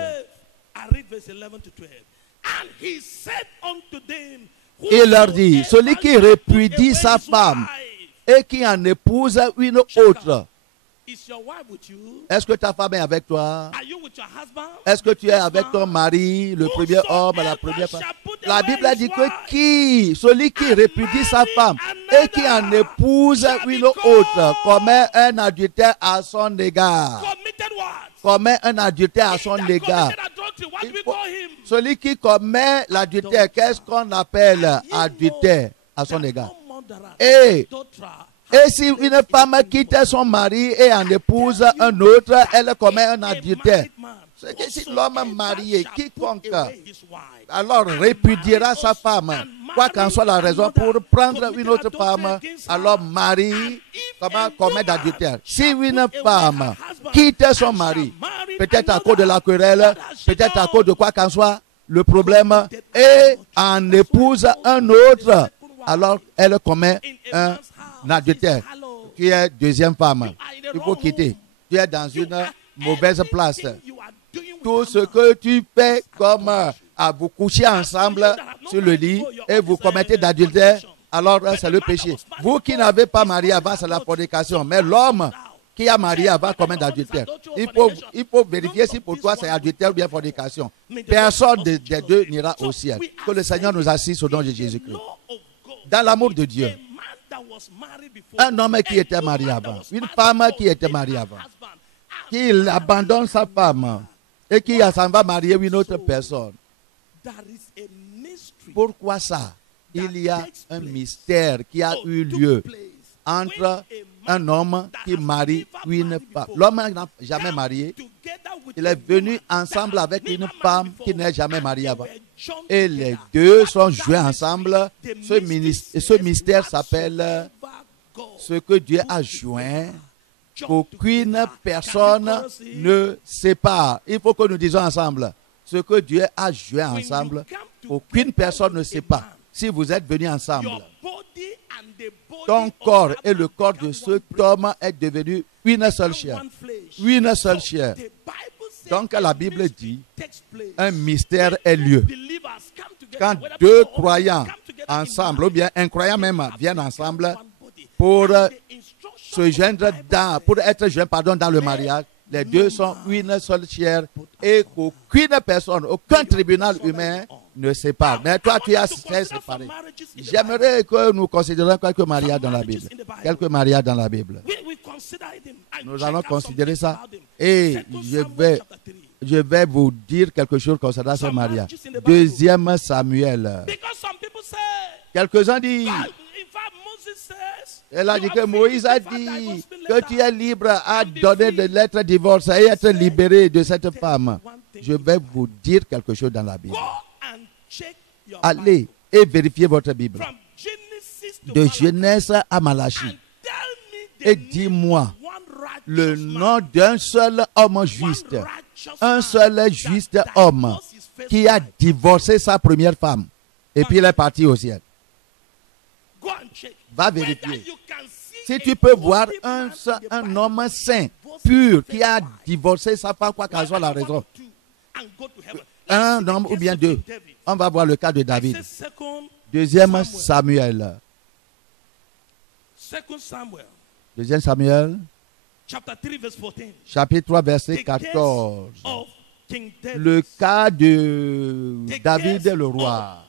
Il leur dit, celui qui répudie sa femme et qui en épouse une autre Is your wife with you? Est-ce que ta femme est avec toi? Are you with your husband? Est-ce que tu es avec ton mari, le premier homme, la première femme? La Bible dit que qui, celui qui répudie sa femme et qui en épouse une autre, commet un adultère à son égard. Committed what? Commet un adultère à son That égard. committed adultery, what do we call him? Celui qui commet l'adultère, qu'est-ce qu'on appelle adultère à son égard? Et si une femme quitte son mari et en épouse un autre, elle commet un adultère. C'est que si l'homme marié, quiconque, alors répudiera sa femme, quoi qu'en soit la raison, pour prendre une autre femme, alors mari commet d'adultère. Si une femme quitte son mari, peut-être à cause de la querelle, peut-être à cause de quoi qu'en soit le problème, et en épouse un autre, alors elle commet un adultère. Tu es deuxième femme. Il faut quitter. Tu es dans une mauvaise place. Tout ce que tu fais comme à vous coucher ensemble sur le lit et vous commettez d'adultère, alors c'est le péché. Vous qui n'avez pas marié avant, c'est la fornication. Mais l'homme qui a marié avant commet d'adultère. Il faut vérifier si pour toi c'est adultère ou bien fornication. Personne des deux n'ira au ciel. Que le Seigneur nous assiste au nom de Jésus-Christ. Dans l'amour de Dieu, un homme qui était marié avant, une femme qui était mariée avant, qui abandonne sa femme et qui s'en va marier une autre personne. Pourquoi ça? Il y a un mystère qui a eu lieu entre un homme qui marie une femme. L'homme n'a jamais marié. Il est venu ensemble avec une femme qui n'est jamais mariée avant. Et les deux sont joints ensemble. Ce mystère s'appelle ce que Dieu a joint. Qu'aucune personne ne sépare. Il faut que nous disions ensemble. Ce que Dieu a joint ensemble, aucune personne ne sépare. Si vous êtes venus ensemble, ton corps et le corps de cet homme est devenu une seule chair. Une seule chair. Donc la Bible dit, un mystère est lieu. Quand deux croyants ensemble, ou bien un croyant même, viennent ensemble pour se joindre pour être joints dans le mariage, les deux sont une seule chair et qu'aucune personne, aucun tribunal humain ne sépare. Mais toi, tu as séparé. J'aimerais que nous considérions quelques mariages dans la Bible. Quelques mariages dans la Bible. Nous allons considérer ça. Et je vais vous dire quelque chose concernant ce mariage. Deuxième Samuel. Quelques-uns disent, elle a dit que Moïse a dit que tu es libre à donner des lettres de divorce et être libéré de cette femme. Je vais vous dire quelque chose dans la Bible. Allez et vérifiez votre Bible. De Genèse à Malachie. Et dis-moi le nom d'un seul homme juste. Un seul juste homme qui a divorcé sa première femme. Et puis il est parti au ciel. Va vérifier. Si tu peux voir un homme saint, pur, qui a divorcé sa femme, quoi qu'en soit la raison. Un homme ou bien deux. On va voir le cas de David. Deuxième Samuel. Deuxième Samuel. Chapitre 3, verset 14. Le cas de David le roi.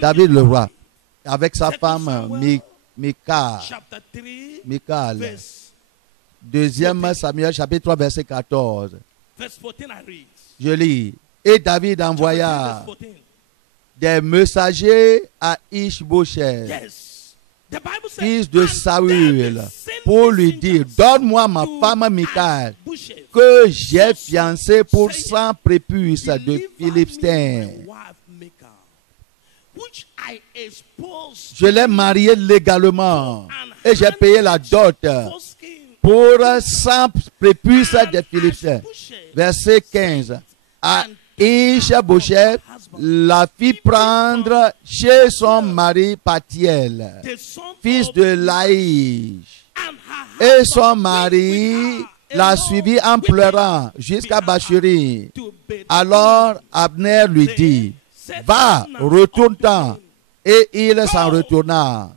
David le roi. Avec sa femme Michal. Deuxième Samuel, chapitre 3, verset 14. Je lis. Et David envoya des messagers à Ish-Bosheth, fils de Saül, pour lui dire, donne-moi ma femme Michal, que j'ai fiancée pour 100 prépuces de Philistins. Je l'ai mariée légalement et j'ai payé la dot pour 100 prépuces de Philistins. Verset 15. À Ish-Bosheth la fit prendre chez son mari Patiel, fils de Laïch. Et son mari la suivit en pleurant jusqu'à Bachuri. Alors Abner lui dit, va, retourne-t'en. Et il s'en retourna.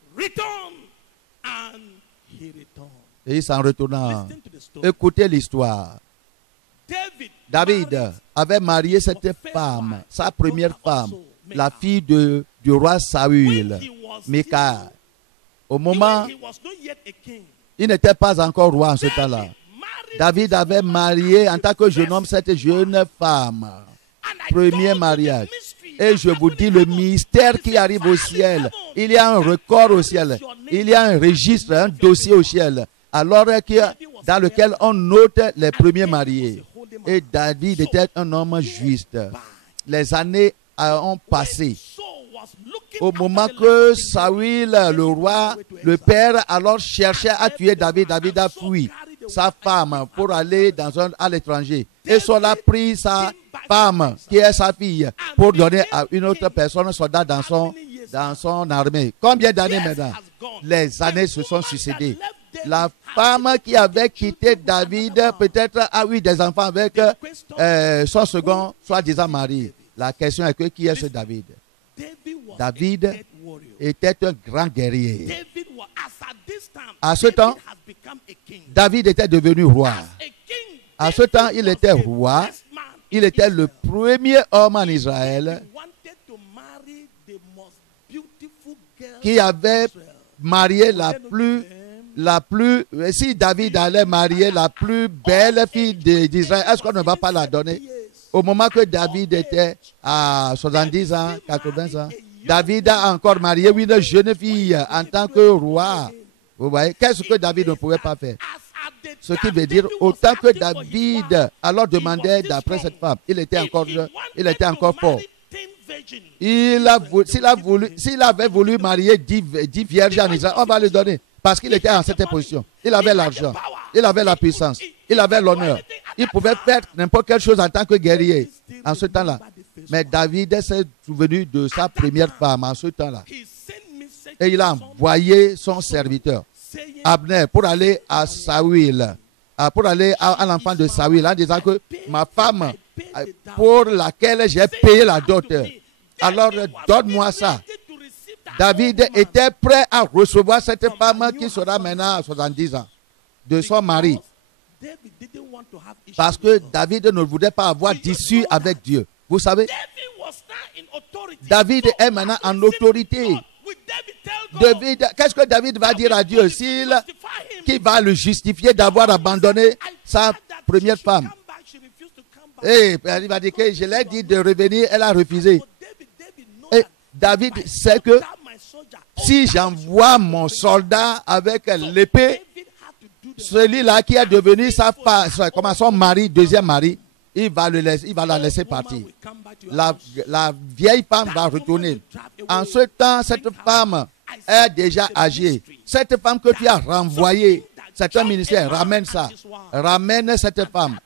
Et s'en retournant, Listen to the story. écoutez l'histoire. David married avait marié cette femme, sa première femme, la fille du roi Saül, when he was Michal. Au still- moment, when he was not yet a king. il n'était pas encore roi en ce temps-là. Married David avait marié en tant que jeune homme cette jeune femme. and I Premier told you the mariage. mystery Et je vous dis le mystère qui arrive au ciel. Il y a un record au ciel. Il y a un registre, un dossier au ciel. Alors dans lequel on note les premiers mariés. Et David était un homme juste. Les années ont passé. Au moment que Saül, le roi, le père, alors cherchait à tuer David, David a fui sa femme pour aller à l'étranger. Et Saul a pris sa femme, qui est sa fille, pour donner à une autre personne, un soldat dans son armée. Combien d'années maintenant? Les années se sont succédées. La femme qui avait quitté David, peut-être a eu des enfants avec son second, soi-disant mari. La question est que qui est ce David? David était un grand guerrier. À ce temps, David était devenu roi. À ce temps, il était roi. Il était le premier homme en Israël qui avait marié si David allait marier la plus belle fille d'Israël, est-ce qu'on ne va pas la donner? Au moment que David était à 70 ans, 80 ans, David a encore marié une jeune fille en tant que roi. Vous voyez, qu'est-ce que David ne pouvait pas faire? Ce qui veut dire, autant que David alors demandait d'après cette femme, il était encore fort. S'il avait voulu marier 10 vierges en Israël, on va le donner. Parce qu'il était en cette position. Il avait l'argent, il avait la puissance, il avait l'honneur. Il pouvait faire n'importe quelle chose en tant que guerrier en ce temps-là. Mais David s'est souvenu de sa première femme en ce temps-là. Et il a envoyé son serviteur, Abner, pour aller à Saül, pour aller à l'enfant de Saül, en disant que ma femme, pour laquelle j'ai payé la dot, alors donne-moi ça. David était prêt à recevoir cette femme qui sera maintenant à 70 ans de son mari. Parce que David ne voulait pas avoir d'issue avec Dieu. Vous savez, David est maintenant en autorité. Qu'est-ce que David va dire à Dieu qui va le justifier d'avoir abandonné sa première femme? Et il va dire que je l'ai dit de revenir, elle a refusé. Et David sait que si j'envoie mon soldat avec l'épée, celui-là qui est devenu son mari, deuxième mari, il va la laisser partir. La vieille femme va retourner. En ce temps, cette femme est déjà âgée. Cette femme que tu as renvoyée, c'est un ministère, ramène ça. Ramène cette femme.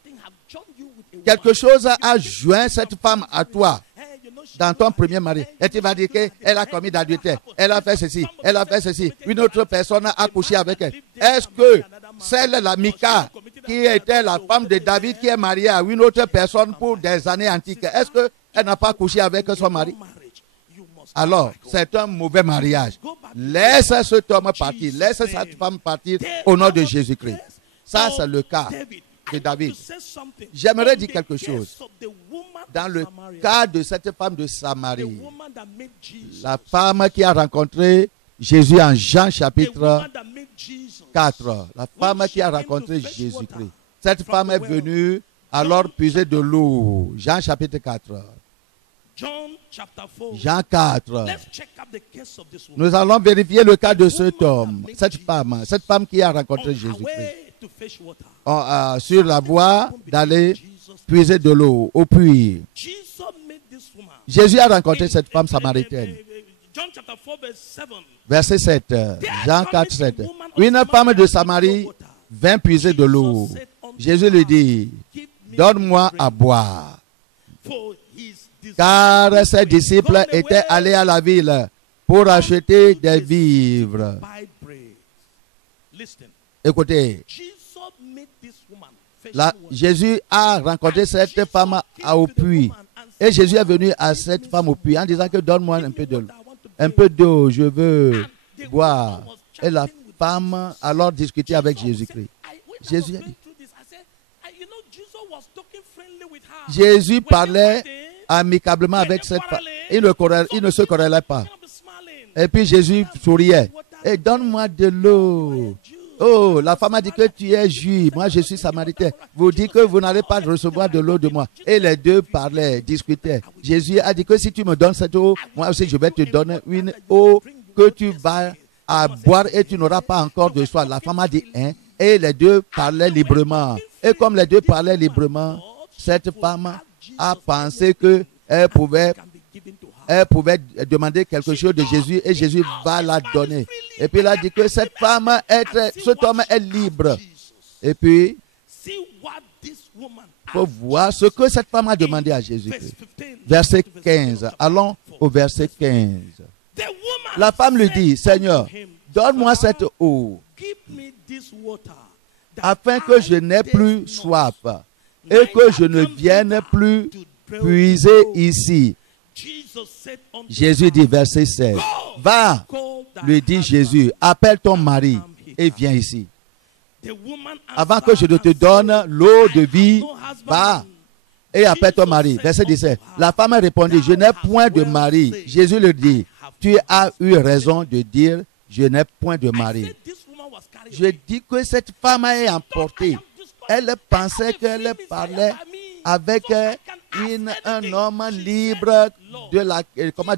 Quelque chose a joint cette femme à toi dans ton premier mari. Et tu vas dire qu'elle a commis d'adultère. Elle a fait ceci. Elle a fait ceci. Une autre personne a couché avec elle. Est-ce que la Michal, qui était la femme de David, qui est mariée à une autre personne pour des années antiques, est-ce qu'elle n'a pas couché avec son mari? Alors, c'est un mauvais mariage. Laisse cet homme partir. Laisse cette femme partir au nom de Jésus-Christ. Ça, c'est le cas de David. J'aimerais dire quelque chose. Dans le cas de cette femme de Samarie, la femme qui a rencontré Jésus en Jean chapitre 4, la femme qui a rencontré Jésus-Christ. Cette femme est venue alors puiser de l'eau. Jean chapitre 4. Jean 4. Nous allons vérifier le cas de cet homme, cette femme qui a rencontré Jésus-Christ. Sur la voie d'aller puiser de l'eau au puits. Jésus a rencontré cette femme samaritaine. Verset 7. Jean 4, 7. Une femme de Samarie vint puiser de l'eau. Jésus lui dit, donne-moi à boire. Car ses disciples étaient allés à la ville pour acheter des vivres. Écoutez, Jésus a rencontré cette femme au puits. Et Jésus est venu à cette femme au puits en disant que donne-moi un peu d'eau. Je veux boire. Et la femme alors discutait avec Jésus-Christ. Jésus a dit, Jésus parlait amicablement avec cette femme. Il ne se corrélait pas. Et puis Jésus souriait. Et donne-moi de l'eau. Oh, la femme a dit que tu es juif. Moi, je suis samaritain. Vous dites que vous n'allez pas recevoir de l'eau de moi. Et les deux parlaient, discutaient. Jésus a dit que si tu me donnes cette eau, moi aussi je vais te donner une eau que tu vas à boire et tu n'auras pas encore de soif. La femme a dit, hein? Et les deux parlaient librement. Et comme les deux parlaient librement, cette femme a pensé qu'elle pouvait demander quelque chose de Jésus et Jésus va la donner. Et puis il a dit que cet homme est libre. Et puis, il faut voir ce que cette femme a demandé à Jésus-Christ. Verset 15. Allons au verset 15. La femme lui dit, Seigneur, donne-moi cette eau afin que je n'ai plus soif et que je ne vienne plus puiser ici. Jésus dit, verset 16, va, lui dit Jésus, appelle ton mari et viens ici. Avant que je ne te donne l'eau de vie, va et appelle ton mari. Verset 17, la femme répondit, je n'ai point de mari. Jésus lui dit, tu as eu raison de dire, je n'ai point de mari. Je dis que cette femme est emportée. Elle pensait qu'elle parlait avec un homme libre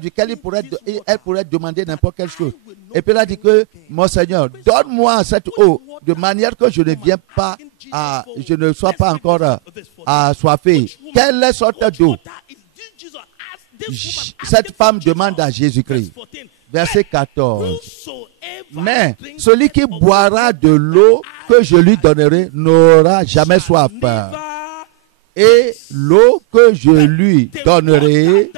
duquel elle pourrait demander n'importe quelle chose. Et puis elle a dit que, mon Seigneur, donne-moi cette eau de manière que je ne sois pas encore assoiffé. Quelle sorte d'eau? Cette femme demande à Jésus-Christ. Verset 14. Mais celui qui boira de l'eau que je lui donnerai n'aura jamais soif. Et l'eau que je lui donnerai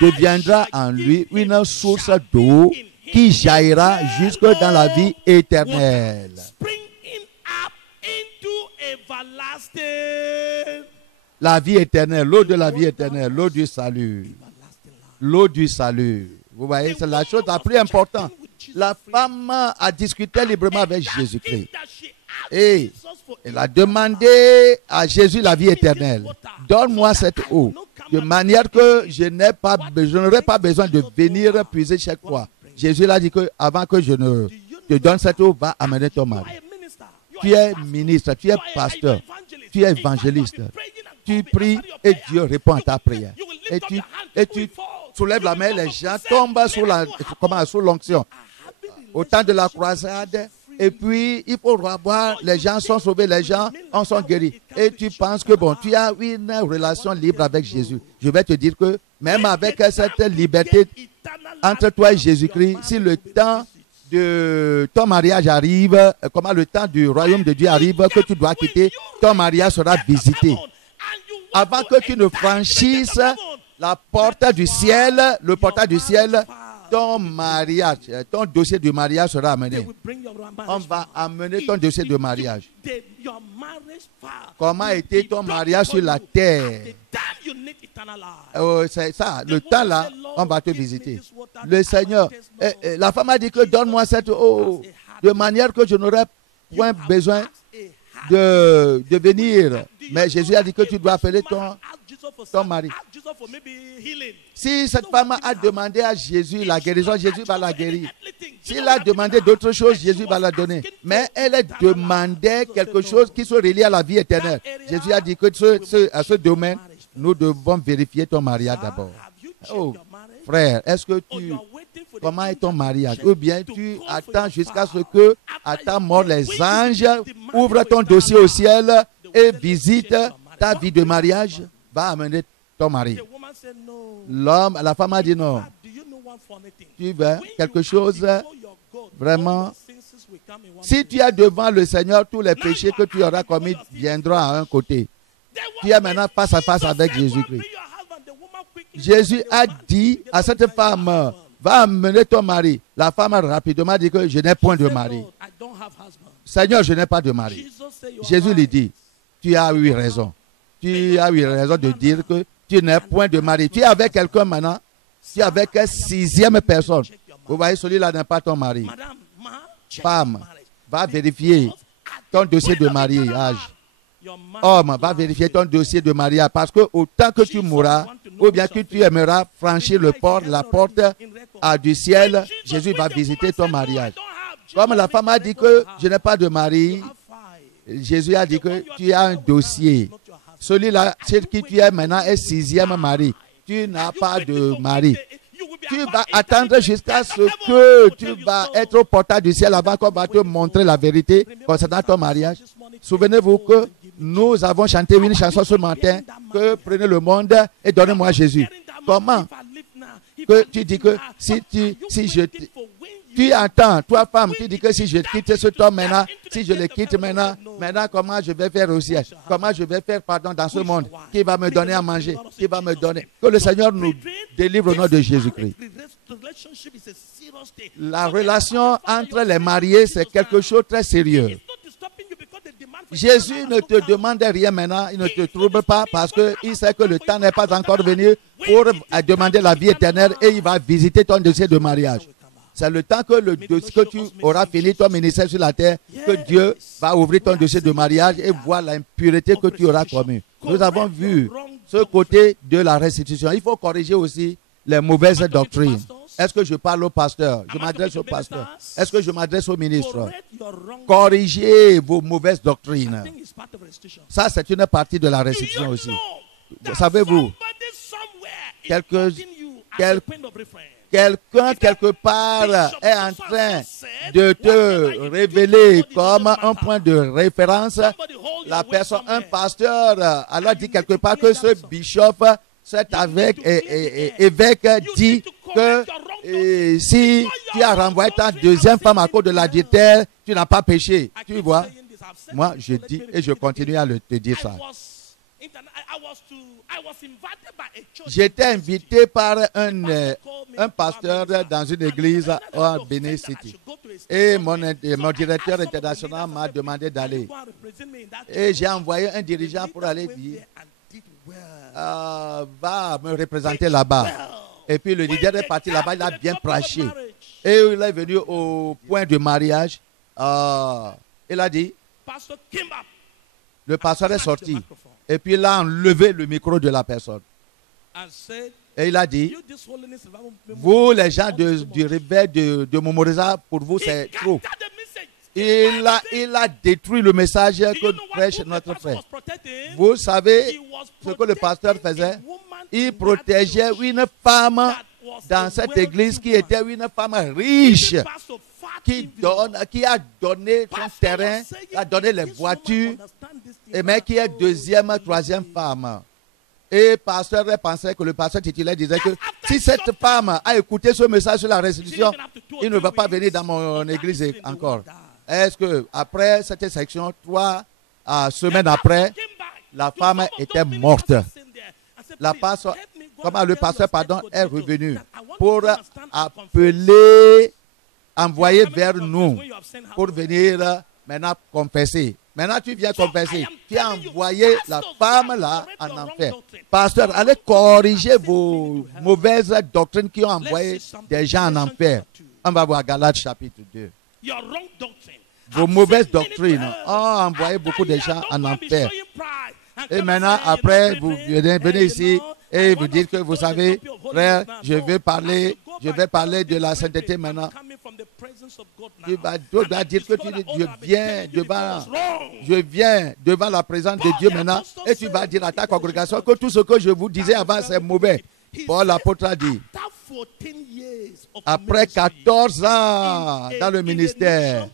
deviendra en lui une source d'eau qui jaillira jusque dans la vie éternelle. La vie éternelle, l'eau de la vie éternelle, l'eau du salut. L'eau du salut. Vous voyez, c'est la chose la plus importante. La femme a discuté librement avec Jésus-Christ. Et elle a demandé à Jésus la vie éternelle. Donne-moi cette eau, de manière que je n'aurai pas besoin de venir puiser chaque fois. Jésus l'a dit que avant que je ne te donne cette eau, va amener ton mari. Tu es ministre, tu es pasteur, tu es évangéliste. Tu pries et Dieu répond à ta prière. Et tu soulèves la main, les gens tombent sous l'onction. Au temps de la croisade, et puis il faut revoir, les gens sont sauvés, les gens en sont guéris. Et tu penses que bon, tu as une relation libre avec Jésus. Je vais te dire que même avec cette liberté entre toi et Jésus-Christ, si le temps de ton mariage arrive, comment le temps du royaume de Dieu arrive, que tu dois quitter, ton mariage sera visité. Avant que tu ne franchisses la porte du ciel, le portail du ciel, ton mariage, ton dossier de mariage sera amené. On va amener ton dossier de mariage. Comment était ton mariage sur la terre? C'est ça, le temps là, on va te visiter. Le Seigneur, la femme a dit que donne-moi cette eau, de manière que je n'aurai point besoin de venir. Mais Jésus a dit que tu dois appeler ton mari. Si cette femme a demandé à Jésus la guérison, Jésus va la guérir. S'il a demandé d'autres choses, Jésus va la donner. Mais elle demandait quelque chose qui soit relié à la vie éternelle. Jésus a dit que à ce domaine, nous devons vérifier ton mariage d'abord. Oh, frère, comment est ton mariage? Ou bien tu attends jusqu'à ce que, à ta mort, les anges ouvrent ton dossier au ciel et visitent ta vie de mariage? Va amener ton mari. La femme a dit non. Tu veux quelque chose vraiment? Si tu es devant le Seigneur, tous les péchés que tu auras commis viendront à un côté. Tu es maintenant face à face avec Jésus-Christ. Jésus a dit à cette femme, va amener ton mari. La femme a rapidement dit que je n'ai point de mari. Seigneur, je n'ai pas de mari. Jésus lui dit, tu as eu raison. Tu as eu raison de dire que tu n'es point de mari. Tu es avec quelqu'un maintenant. Tu es avec une sixième personne. Vous voyez, celui-là n'est pas ton mari. Femme, va vérifier ton dossier de mariage. Homme va vérifier ton dossier de mariage parce que autant que tu mourras, ou bien que tu aimeras franchir la porte du ciel, Jésus va visiter ton mariage. Comme la femme a dit que je n'ai pas de mari, Jésus a dit que tu as un dossier. Celui-là, celle qui tu es maintenant est 6e mari. Tu n'as pas de mari. Tu vas attendre jusqu'à ce que tu vas être au portail du ciel avant qu'on va te montrer la vérité concernant ton mariage. Souvenez-vous que nous avons chanté une chanson ce matin que prenez le monde et donnez-moi Jésus. Comment que tu dis que tu entends, toi femme, tu dis que si je quitte cet homme maintenant, si je le quitte maintenant, comment je vais faire au ciel? Comment je vais faire, dans ce monde? Qui va me donner à manger? Qui va me donner? Que le Seigneur nous délivre au nom de Jésus-Christ. La relation entre les mariés, c'est quelque chose de très sérieux. Jésus ne te demande rien maintenant, il ne te trouble pas parce qu'il sait que le temps n'est pas encore venu pour demander la vie éternelle et il va visiter ton dossier de mariage. C'est le temps que tu auras fini ton ministère sur la terre que Dieu va ouvrir ton dossier de mariage et voir l'impureté que tu auras commise. Nous avons vu ce côté de la restitution. Il faut corriger aussi les mauvaises doctrines. Est-ce que je parle au pasteur? Je m'adresse au pasteur. Est-ce que je m'adresse au ministre? Corrigez vos mauvaises doctrines. Ça, c'est une partie de la restitution aussi. Savez-vous, quelqu'un quelque part est en train de te révéler comme un point de référence. La personne, un pasteur, alors dit quelque part que ce bishop, cet évêque dit que si tu as renvoyé ta deuxième femme à cause de l'adultère, tu n'as pas péché. Tu vois, moi je dis et je continue à te dire ça. J'étais invité par un pasteur dans une église à Benin City. Et mon directeur international m'a demandé d'aller. Et j'ai envoyé un dirigeant pour aller dire, va me représenter là-bas. Et puis le leader est parti là-bas, il a bien prêché. Et il est venu au point de mariage. Il a dit, le pasteur est sorti. Et puis il a enlevé le micro de la personne. Et il a dit, vous les gens du réveil de Momoriza, pour vous c'est trop. Il a détruit le message que prêche notre frère. Vous savez ce que le pasteur faisait? Il protégeait une femme dans cette église qui était une femme riche, qui a donné son terrain, qui a donné les voitures, mais qui est deuxième, troisième femme. Et le pasteur pensait que le pasteur titulaire disait que si cette femme a écouté ce message sur la restitution, il ne va pas venir dans mon église encore. Est-ce que après cette section, 3 semaines après, la femme était morte? Le pasteur est revenu pour envoyer vers nous pour venir maintenant confesser. Maintenant, tu viens confesser. Tu as envoyé la femme là en enfer. Pasteur, allez corriger vos mauvaises doctrines qui ont envoyé des gens en enfer. On va voir Galates chapitre 2. Vos mauvaises doctrines ont envoyé beaucoup de gens en enfer. Et maintenant, après, vous venez ici et vous dites que vous savez, frère, je vais parler de la sainteté maintenant. Tu dois dire que je viens devant la présence de Dieu maintenant et tu vas dire à ta congrégation que tout ce que je vous disais avant c'est mauvais. Paul l'apôtre a dit, après 14 ans dans le ministère,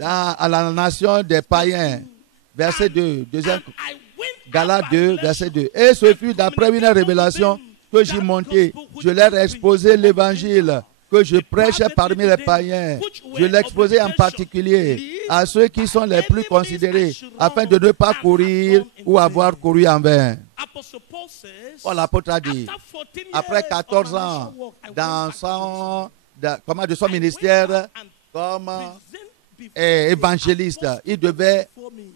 à la nation des païens, verset 2, Galates 2, verset 2. Et ce fut d'après une révélation que j'y montais. Je leur ai exposé l'évangile que je prêchais parmi les païens. Je l'exposais en particulier à ceux qui sont les plus considérés, afin de ne pas courir ou avoir couru en vain. Paul l'apôtre a dit, après 14 ans de son ministère comme évangéliste, il devait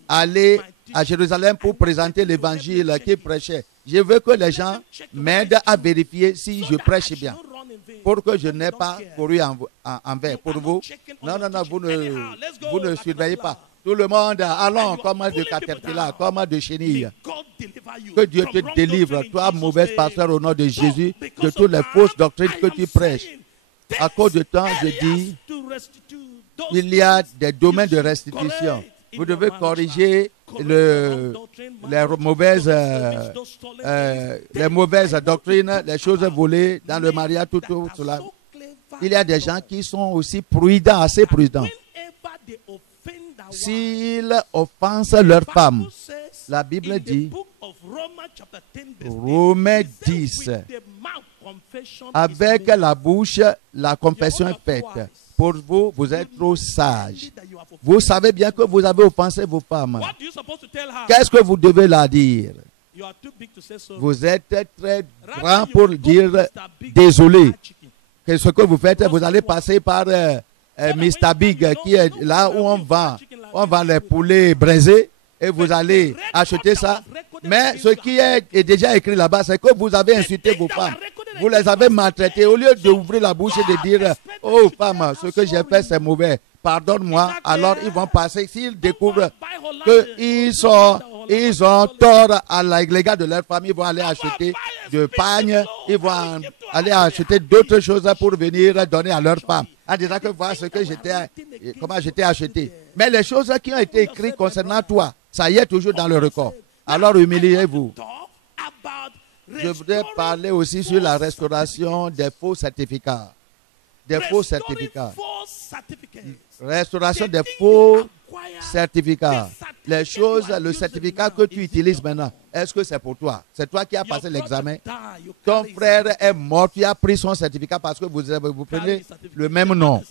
aller à Jérusalem pour présenter l'évangile qu'il prêchait. Je veux que les gens m'aident à vérifier si je prêche bien. pour que je n'ai pas couru envers pour vous. Non, non, non, vous ne surveillez pas. Tout le monde, allons comme de caterpillar, comme de chenilles. Que Dieu te délivre, toi, mauvais pasteur, au nom de Jésus, de toutes les fausses doctrines que tu prêches. À cause de temps, je dis, il y a des domaines de restitution. Vous devez corriger les mauvaises doctrines, les choses volées dans le mariage, tout cela. Il y a des gens qui sont aussi prudents, assez prudents. S'ils offensent leur femme, la Bible dit, Romains 10, avec la bouche, la confession est faite. Pour vous, vous êtes trop sage. Vous savez bien que vous avez offensé vos femmes. Qu'est-ce que vous devez leur dire? Vous êtes très grand pour dire désolé. Que ce que vous faites, vous allez passer par Mr. Big, qui est là où on vend les poulets braisés, et vous allez acheter ça. Mais ce qui est déjà écrit là-bas, c'est que vous avez insulté vos femmes. Vous les avez maltraitées. Au lieu d'ouvrir la bouche et de dire, oh femme, ce que j'ai fait c'est mauvais, pardonne-moi. Alors ils vont passer, s'ils découvrent qu'ils ont tort à l'égard de leur famille, ils vont aller acheter de pagne, ils vont aller acheter d'autres choses pour venir donner à leur femme. En disant que voilà ce que comment j'étais acheté. Mais les choses qui ont été écrites concernant toi, ça y est toujours dans le record. Alors humiliez-vous. Je voudrais parler aussi sur la restauration des faux certificats. Des faux certificats. Restauration des faux certificats. Les choses, le certificat que tu utilises maintenant, est-ce que c'est pour toi? C'est toi qui as passé l'examen. Ton frère est mort, tu as pris son certificat parce que vous prenez le même nom.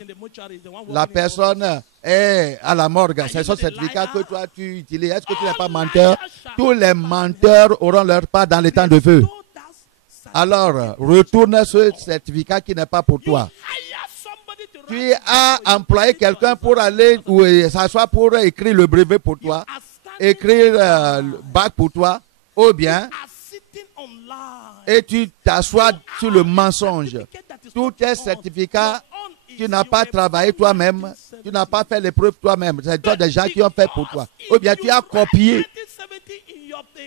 La personne est à la morgue, c'est son certificat que toi tu utilises. Est-ce que tu n'es pas menteur? Tous les menteurs auront leur part dans les temps de feu. Alors, retourne ce certificat qui n'est pas pour toi. Tu as employé quelqu'un pour aller s'asseoir pour écrire le brevet pour toi, écrire le bac pour toi, ou bien, et tu t'assois sur le mensonge. Tous tes certificats, tu n'as pas travaillé toi-même, tu n'as pas fait l'épreuve toi-même. C'est toi des gens qui ont fait pour toi. Ou bien tu as copié.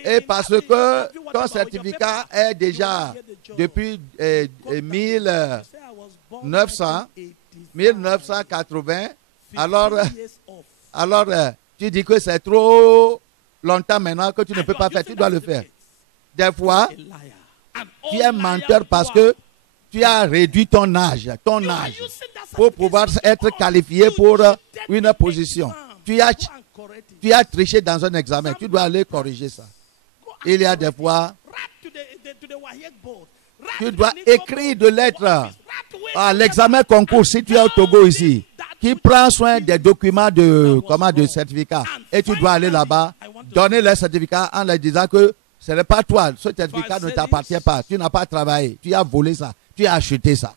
Et parce que ton certificat est déjà depuis 1980, alors tu dis que c'est trop longtemps maintenant que tu ne peux pas faire, tu dois le faire. Des fois, tu es menteur parce que tu as réduit ton âge pour pouvoir être qualifié pour une position. Tu as triché dans un examen, tu dois aller corriger ça. Il y a des fois, tu dois écrire de lettres à l'examen concours si tu es au Togo ici, qui prend soin des documents de certificat. Et tu dois aller là-bas, donner le certificat en leur disant que ce n'est pas toi, ce certificat ne t'appartient pas. Tu n'as pas travaillé, tu as volé ça, tu as acheté ça.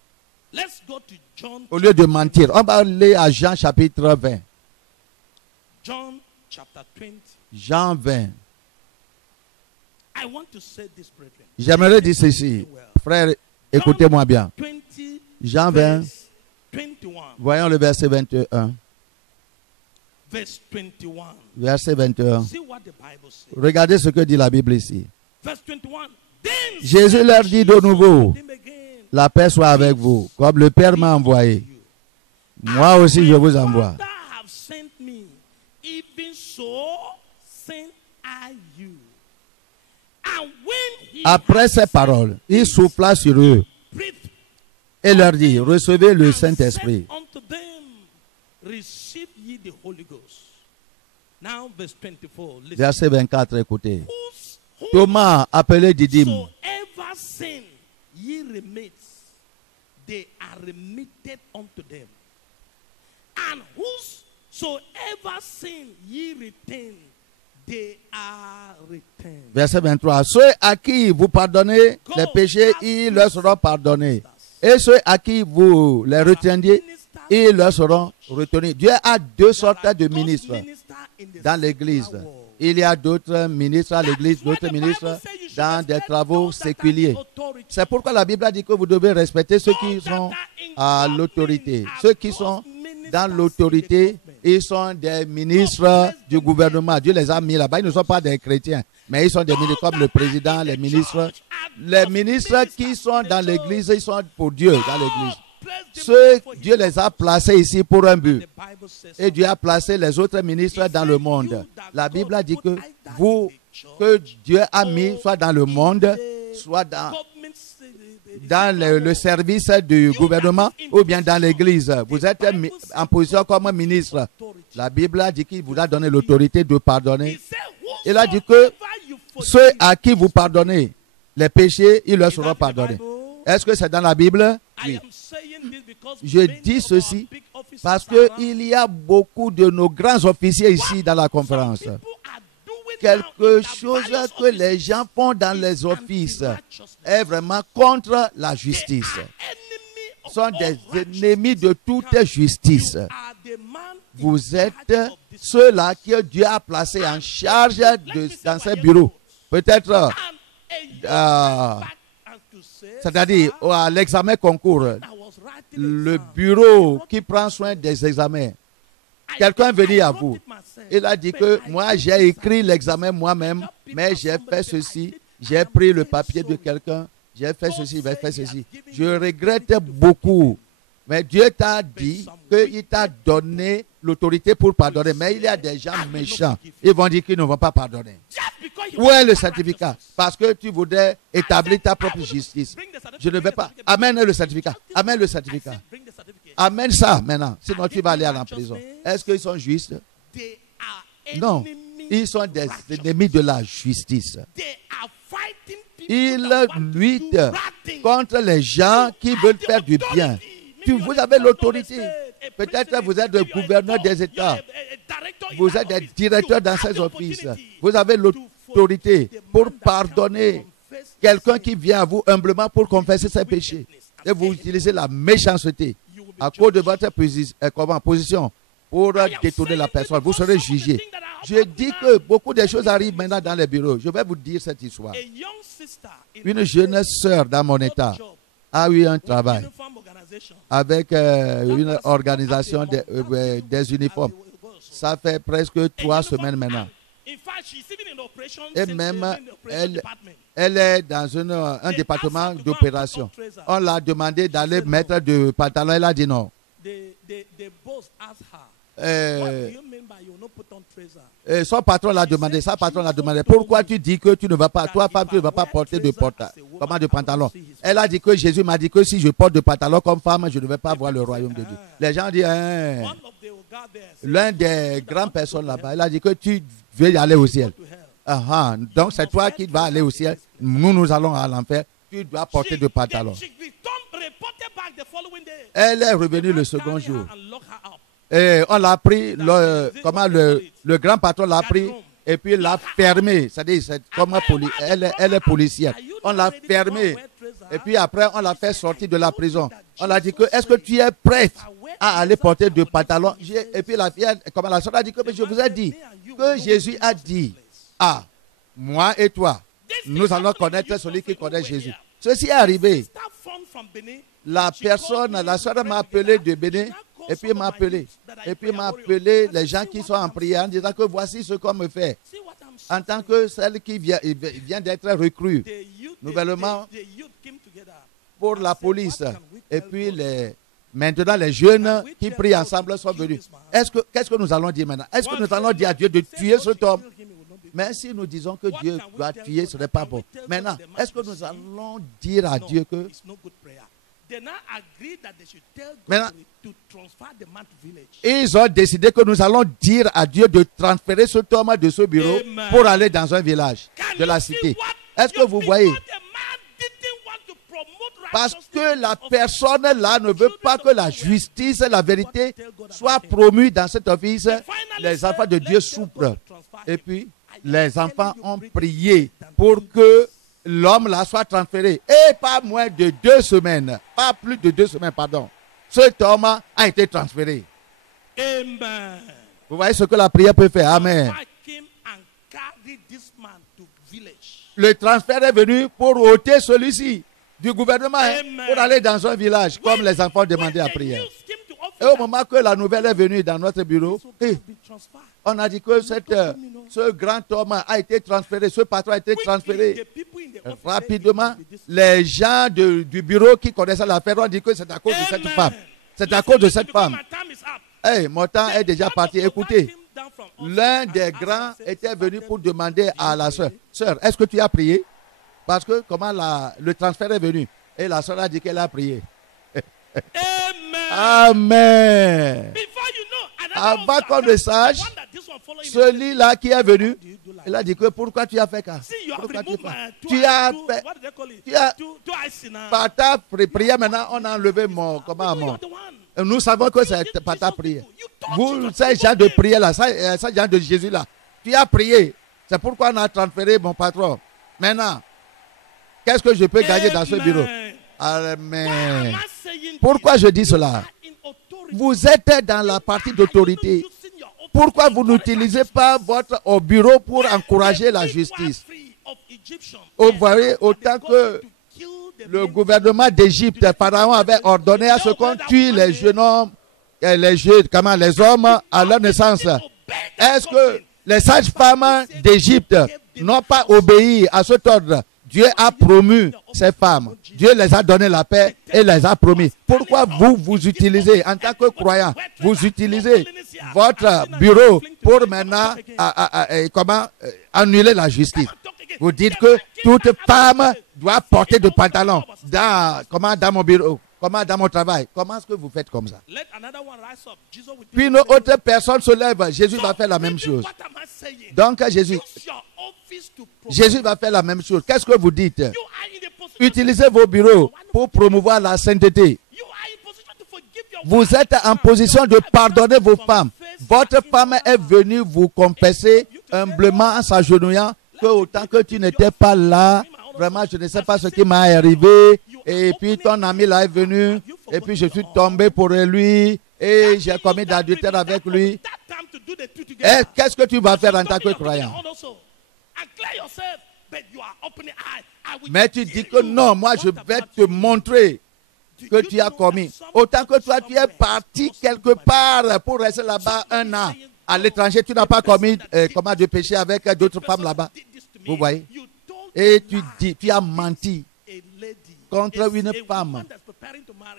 Au lieu de mentir, on va aller à Jean chapitre 20. Jean 20. J'aimerais dire ceci. Frère, écoutez-moi bien. Jean 20. Voyons le verset 21. Verset 21. Regardez ce que dit la Bible ici. Jésus leur dit de nouveau, la paix soit avec vous, comme le Père m'a envoyé. Moi aussi je vous envoie. Après ces paroles, il souffla sur eux et leur dit, recevez le Saint-Esprit. Verset 24, écoutez. Thomas, appelé Didyme, verset 23. Ceux à qui vous pardonnez les péchés, ils leur seront pardonnés. Et ceux à qui vous les retiendrez, ils leur seront retenus. Dieu a deux sortes de ministres dans l'église. Il y a d'autres ministres à l'église, d'autres ministres dans des travaux séculiers. C'est pourquoi la Bible a dit que vous devez respecter ceux qui sont à l'autorité. Ceux qui sont dans l'autorité, ils sont des ministres du gouvernement. Dieu les a mis là-bas. Ils ne sont pas des chrétiens, mais ils sont des ministres comme le président, les ministres. Les ministres qui sont dans l'église, ils sont pour Dieu dans l'église. Ceux, Dieu les a placés ici pour un but. Et Dieu a placé les autres ministres dans le monde. La Bible a dit que vous, que Dieu a mis, soit dans le monde, soit dans le service du gouvernement ou bien dans l'église. Vous êtes en position comme ministre. La Bible a dit qu'il vous a donné l'autorité de pardonner. Il a dit que ceux à qui vous pardonnez les péchés, ils leur seront pardonnés. Est-ce que c'est dans la Bible? Oui. Je dis ceci parce qu'il y a beaucoup de nos grands officiers ici dans la conférence. Quelque chose que les gens font dans les offices est vraiment contre la justice. Ce sont des ennemis de toute justice. Vous êtes ceux-là que Dieu a placés en charge dans ces bureaux. Peut-être, c'est-à-dire à l'examen concours, le bureau qui prend soin des examens. Quelqu'un est venu à vous. Il a dit que moi j'ai écrit l'examen moi-même, mais j'ai fait ceci, j'ai pris le papier de quelqu'un, j'ai fait ceci, j'ai fait ceci. Je regrette beaucoup. Mais Dieu t'a dit qu'il t'a donné l'autorité pour pardonner. Mais il y a des gens méchants. Ils vont dire qu'ils ne vont pas pardonner. Où est le certificat? Parce que tu voudrais établir ta propre justice. Je ne vais pas. Amène le certificat. Amène le certificat. Amène ça maintenant. Sinon tu vas aller à la prison. Est-ce qu'ils sont justes? Non. Ils sont des ennemis de la justice. Ils luttent contre les gens qui veulent faire du bien. Vous avez l'autorité. Peut-être vous êtes le gouverneur des États. Vous êtes des directeurs dans ces offices. Vous avez l'autorité pour pardonner quelqu'un qui vient à vous humblement pour confesser ses péchés. Et vous utilisez la méchanceté à cause de votre position pour détourner la personne. Vous serez jugé. Je dis que beaucoup de choses arrivent maintenant dans les bureaux. Je vais vous dire cette histoire. Une jeune sœur dans mon état a eu un travail avec une organisation des uniformes. Ça fait presque 3 semaines maintenant. Et même, elle est dans un département d'opération. On l'a demandé d'aller mettre de pantalon. Elle a dit non. Son patron l'a demandé. Sa patron l'a demandé. Pourquoi tu dis que tu ne vas pas, toi femme, tu ne vas pas porter de pantalon? Elle a dit que Jésus m'a dit que si je porte de pantalon comme femme, je ne vais pas voir le royaume de Dieu. Les gens disent, l'un des grandes personnes là-bas, il a dit que tu veux y aller au ciel. Donc c'est toi qui vas aller au ciel. Nous allons à l'enfer. Tu dois porter de pantalon. Elle est revenue le second jour. Et on l'a pris, le grand patron l'a pris et puis l'a fermé. C'est-à-dire, elle est policière. On l'a fermé et puis après, on l'a fait sortir de la prison. On l'a dit que, est-ce que tu es prête à aller porter de pantalon? Et puis la fille, la soeur a dit que je vous ai dit que Jésus a dit, moi et toi, nous allons connaître celui qui connaît Jésus. Ceci est arrivé. La soeur m'a appelé de Bénin. Et puis il m'a appelé les gens qui sont en prière en disant que voici ce qu'on me fait. En tant que celle qui vient d'être recrue nouvellement pour la police. Et puis maintenant les jeunes qui prient ensemble sont venus. Qu'est-ce que nous allons dire maintenant? Est-ce que nous allons dire à Dieu de tuer cet homme? Mais si nous disons que Dieu doit tuer, ce n'est pas bon. Maintenant, est-ce que nous allons dire à Dieu que... Maintenant, ils ont décidé que nous allons dire à Dieu de transférer cet homme de ce bureau pour aller dans un village de la cité. Est-ce que vous voyez? Parce que la personne là ne veut pas que la justice et la vérité soient promues dans cet office. Les enfants de Dieu souffrent. Et puis, les enfants ont prié pour que l'homme là soit transféré. Et pas moins de 2 semaines. Pas plus de 2 semaines, pardon. Cet homme a été transféré. Amen. Vous voyez ce que la prière peut faire. Amen. Le transfert est venu pour ôter celui-ci du gouvernement hein, Amen. pour aller dans un village comme les enfants demandaient à prière. Et au moment que la nouvelle est venue dans notre bureau, on a dit que ce grand homme a été transféré, ce patron a été transféré. Rapidement, les gens du bureau qui connaissaient l'affaire ont dit que c'est à cause de cette femme. C'est à cause de cette femme. Hey, mon temps est déjà parti. Écoutez, l'un des grands était venu pour demander à la sœur, sœur, est-ce que tu as prié? Parce que comment le transfert est venu. Et la sœur a dit qu'elle a prié. Amen. Avant qu'on le sache, celui-là qui est venu, il a dit que pourquoi tu as fait ça? Tu as par ta prière maintenant, on a enlevé mon commandement. Nous savons que c'est par ta prière. Vous, ces gens de prière là, ces gens de Jésus là, tu as prié. C'est pourquoi on a transféré mon patron. Maintenant, qu'est-ce que je peux gagner dans ce bureau? Amen. Pourquoi je dis cela? Vous êtes dans la partie d'autorité. Pourquoi vous n'utilisez pas votre bureau pour encourager la justice? Vous voyez, autant que le gouvernement d'Égypte, Pharaon avait ordonné à ce qu'on tue les jeunes hommes, les hommes à leur naissance. Est-ce que les sages-femmes d'Égypte n'ont pas obéi à cet ordre? Dieu a promu ces femmes. Dieu les a donné la paix et les a promis. Pourquoi vous utilisez, en tant que croyant, vous utilisez votre bureau pour maintenant annuler la justice? Vous dites que toute femme doit porter de pantalons dans mon bureau, dans mon travail. Comment est-ce que vous faites comme ça? Puis une autre personne se lève, Jésus va faire la même chose. Donc Jésus va faire la même chose. Qu'est-ce que vous dites? Utilisez vos bureaux pour promouvoir la sainteté. Vous êtes en position de pardonner vos femmes. Votre femme est venue vous confesser humblement en s'agenouillant que autant que tu n'étais pas là, vraiment je ne sais pas ce qui m'est arrivé. Et puis ton ami là est venu et puis je suis tombé pour lui et j'ai commis d'adultère avec lui. Et qu'est-ce que tu vas faire en tant que croyant? Mais tu dis que non, moi je vais te montrer que tu as commis. Autant que toi tu es parti quelque part pour rester là-bas 1 an. À l'étranger, tu n'as pas commis de péché avec d'autres femmes là-bas. Vous voyez? Et tu as menti contre une femme.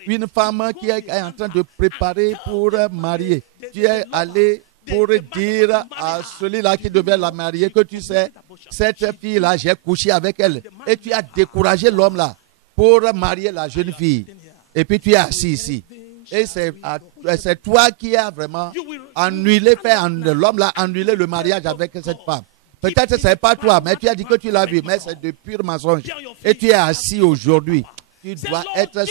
Une femme qui est en train de préparer pour marier. Tu es allé pour dire à celui-là qui devait la marier que tu sais, cette fille-là, j'ai couché avec elle. Et tu as découragé l'homme-là pour marier la jeune fille. Et puis tu es assis ici. Et c'est toi qui as vraiment annulé, l'homme-là annulé le mariage avec cette femme. Peut-être que ce n'est pas toi, mais tu as dit que tu l'as vu, mais c'est de purs mensonges. Et tu es assis aujourd'hui. Tu dois être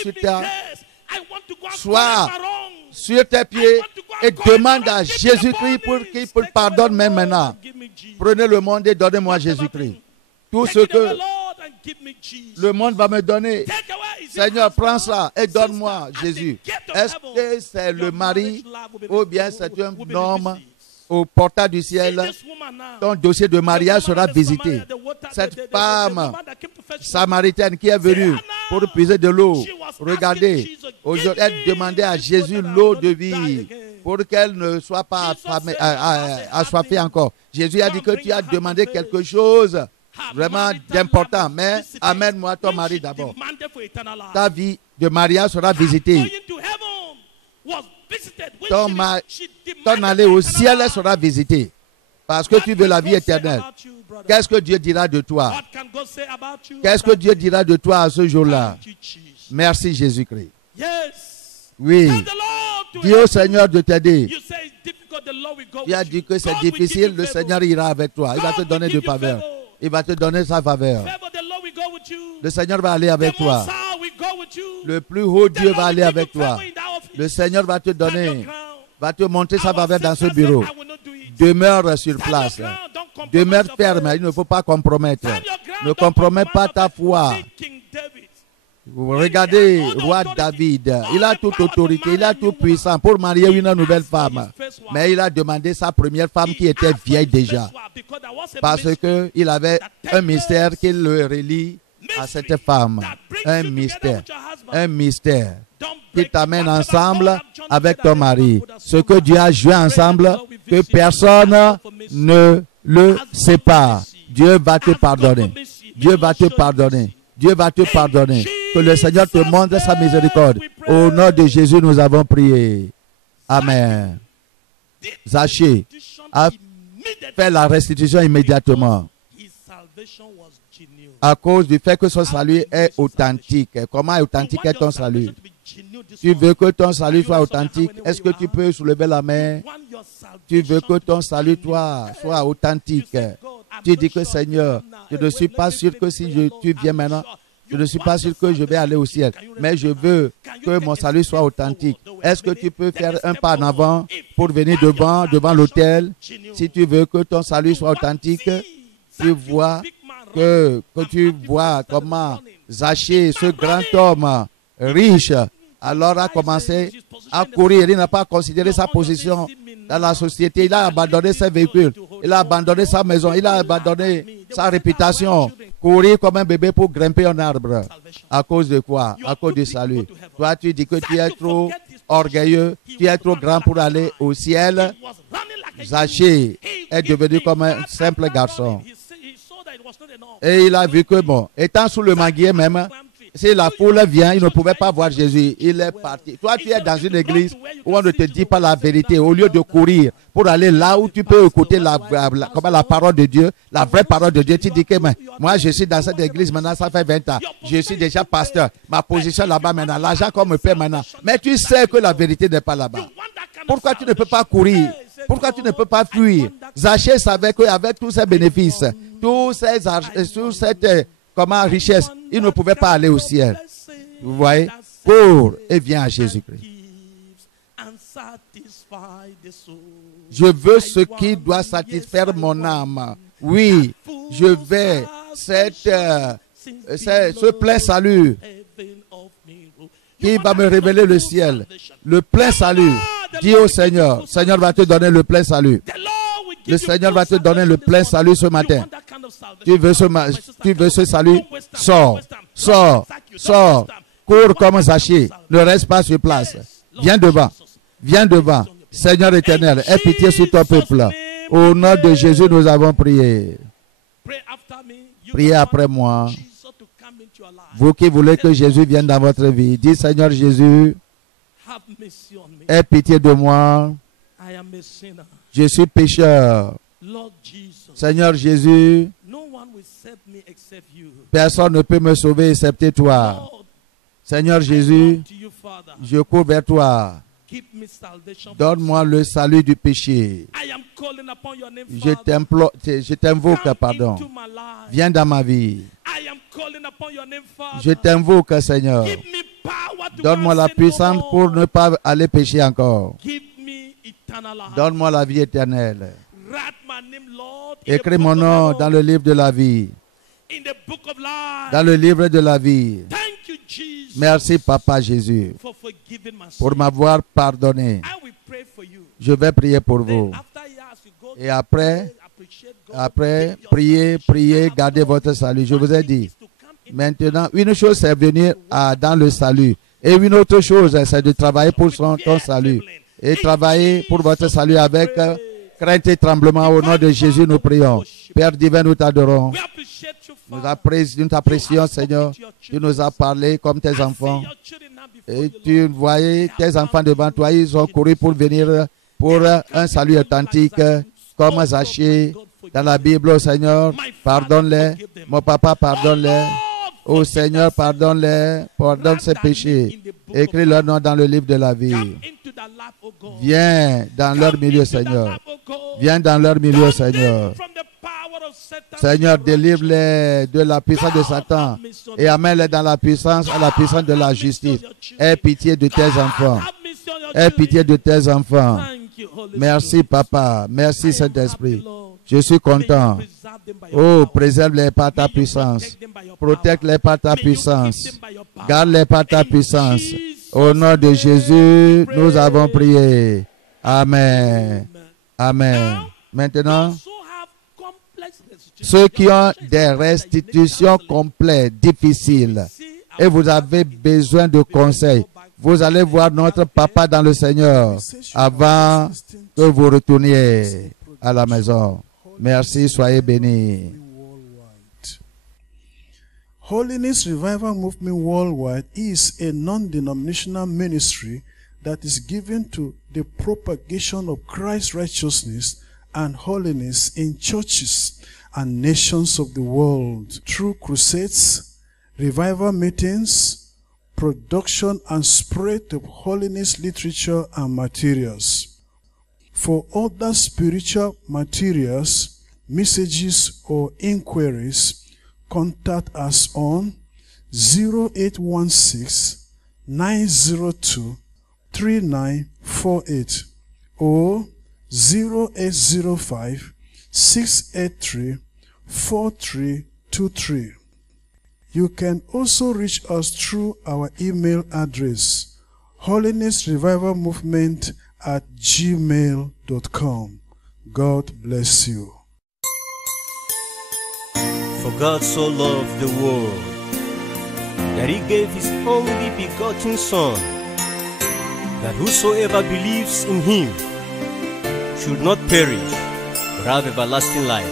sur tes pieds et demande à Jésus-Christ pour qu'il te pardonne même maintenant. Prenez le monde et donnez-moi Jésus-Christ. Tout ce que le monde va me donner, Seigneur, prends ça et donne-moi Jésus. Est-ce que c'est le mari ou bien c'est un homme au portail du ciel? Ton dossier de mariage sera visité. Cette femme samaritaine qui est venue pour puiser de l'eau, regardez, aujourd'hui elle demandait à Jésus l'eau de vie pour qu'elle ne soit pas assoiffée encore. Jésus a dit que tu as demandé quelque chose vraiment d'important, mais amène-moi ton mari d'abord. Ta vie de mariage sera visitée. Ton allée au ciel sera visitée. Parce que tu veux la vie éternelle. Qu'est-ce que Dieu dira de toi? Qu'est-ce que Dieu dira de toi à ce jour-là? Merci Jésus-Christ. Oui. Dis au Seigneur de t'aider. Tu as dit que c'est difficile, le Seigneur ira avec toi. Il va te donner de faveur. Il va te donner sa faveur. Le Seigneur va aller avec toi. Le plus haut Dieu va aller avec toi. Le Seigneur va te donner, va te montrer sa faveur dans ce bureau. Demeure sur place. Demeure ferme. Il ne faut pas compromettre. Ne compromets pas ta foi. Regardez, roi David, il a toute autorité, il a tout puissant pour marier une nouvelle femme. Mais il a demandé sa première femme qui était vieille déjà. Parce qu'il avait un mystère qui le relie à cette femme. un mystère qui t'amène ensemble avec ton mari. Ce que Dieu a joué ensemble, que personne ne le sépare. Dieu va te pardonner. Dieu va te pardonner. Dieu va te pardonner. Que le Seigneur te montre sa miséricorde. Au nom de Jésus, nous avons prié. Amen. Zachée a fait la restitution immédiatement à cause du fait que son salut est authentique. Comment est authentique est ton salut? Tu veux que ton salut soit authentique? Est-ce que tu peux soulever la main? Tu veux que ton salut, toi, soit authentique. Tu dis que Seigneur, je ne suis pas sûr que si tu viens maintenant, je ne suis pas sûr que je vais aller au ciel. Mais je veux que mon salut soit authentique. Est-ce que tu peux faire un pas en avant pour venir devant l'autel? Si tu veux que ton salut soit authentique, tu vois que tu vois comment Zachée, ce grand homme riche, alors a commencé à courir. Il n'a pas considéré sa position dans la société. Il a abandonné ses véhicules. Il a abandonné sa maison. Il a abandonné sa réputation. Courir comme un bébé pour grimper un arbre. À cause de quoi? À cause du salut. Toi, tu dis que tu es trop orgueilleux. Tu es trop grand pour aller au ciel. Zachée est devenu comme un simple garçon. Et il a vu que, bon, étant sous le manguier même, si la foule vient, il ne pouvait pas voir Jésus. Il est parti. Toi, tu es dans une église où on ne te dit pas la vérité. Au lieu de courir pour aller là où tu peux écouter la parole de Dieu, la vraie parole de Dieu, tu dis que moi, je suis dans cette église maintenant, ça fait 20 ans. Je suis déjà pasteur. Ma position là-bas maintenant, l'argent qu'on me paie maintenant. Mais tu sais que la vérité n'est pas là-bas. Pourquoi tu ne peux pas courir? Pourquoi tu ne peux pas fuir? Zachée savait qu'avec tous ses bénéfices, toute cette richesse, il ne pouvait pas aller au ciel. Vous voyez? Cours et viens à Jésus-Christ. Je veux ce qui doit satisfaire mon âme. Oui, je vais ce plein salut qui va me révéler le ciel. Le plein salut. Dis au Seigneur, Seigneur va te donner le plein salut. Le Seigneur va te donner le plein salut ce matin. Tu veux ce salut? Sors, sors, sors. Cours comme Zachée. Ne reste pas sur place. Viens devant. Viens devant. Seigneur éternel, aie pitié sur ton peuple. Au nom de Jésus, nous avons prié. Priez après moi. Vous qui voulez que Jésus vienne dans votre vie, dis Seigneur Jésus, aie pitié de moi. Je suis pécheur. Seigneur Jésus, personne ne peut me sauver excepté toi. Seigneur Jésus, je cours vers toi. Donne-moi le salut du péché. Je t'invoque, pardon. Viens dans ma vie. Je t'invoque, Seigneur. Donne-moi la puissance pour ne pas aller pécher encore. Donne-moi la vie éternelle. Écris mon nom dans le livre de la vie. Dans le livre de la vie. Merci, Papa Jésus, pour m'avoir pardonné. Je vais prier pour vous. Et après, priez, gardez votre salut. Je vous ai dit. Maintenant, une chose, c'est venir dans le salut. Et une autre chose, c'est de travailler pour ton salut. Et travailler pour votre salut avec crainte et tremblement. Au nom de Jésus, nous prions. Père divin, nous t'adorons. Nous t'apprécions, Seigneur. Tu nous as parlé comme tes enfants. Et tu voyais tes enfants devant toi. Ils ont couru pour venir pour un salut authentique, comme Zachée dans la Bible, oh Seigneur. Pardonne-les. Mon papa, pardonne-les. Oh Seigneur, pardonne-les. Pardonne ses péchés. Écris leur nom dans le livre de la vie. Viens dans leur milieu, Seigneur. Viens dans leur milieu, Seigneur. Seigneur, délivre-les de la puissance de Satan et amène-les dans la puissance de la justice. Aie pitié de tes enfants. Aie pitié de tes enfants. Merci, Papa. Merci, Saint-Esprit. Je suis content. Oh, préserve-les par ta puissance. Protège-les par ta puissance. Garde-les par ta puissance. Au nom de Jésus, nous avons prié. Amen. Amen. Maintenant, ceux qui ont des restitutions complètes, difficiles, et vous avez besoin de conseils, vous allez voir notre papa dans le Seigneur avant que vous retourniez à la maison. Merci, soyez bénis. Holiness Revival Movement Worldwide is a non-denominational ministry that is given to the propagation of Christ's righteousness and holiness in churches and nations of the world through crusades, revival meetings, production and spread of holiness literature and materials. For other spiritual materials, messages or inquiries, contact us on 0816-902-3948 or 0805-683-4323. You can also reach us through our email address, holinessrevivalmovement@gmail.com. God bless you. For God so loved the world, that he gave his only begotten Son, that whosoever believes in him should not perish, but have everlasting life.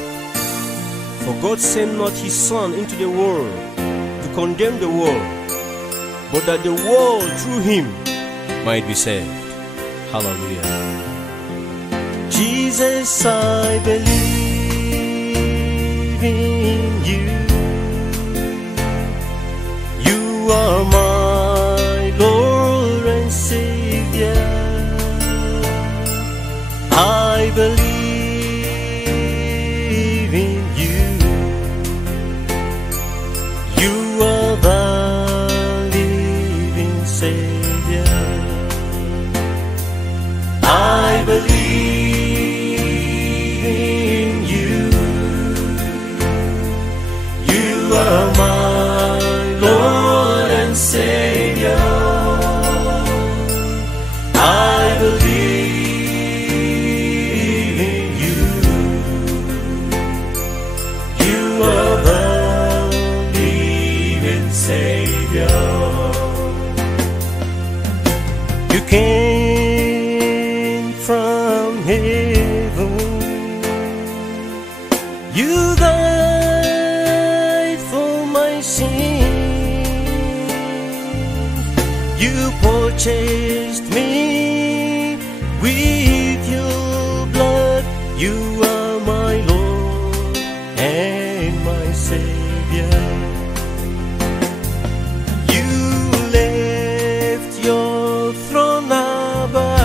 For God sent not his Son into the world to condemn the world, but that the world through him might be saved. Hallelujah. Jesus, I believe in you. You are my Lord and Savior. I believe in you. You are the living Savior. I believe in you. You are my Lord and Savior. I believe in you. You are the living Savior. You came from heaven. You died for my sins. You purchased me with your blood. You are my Lord and my Savior. You left your throne above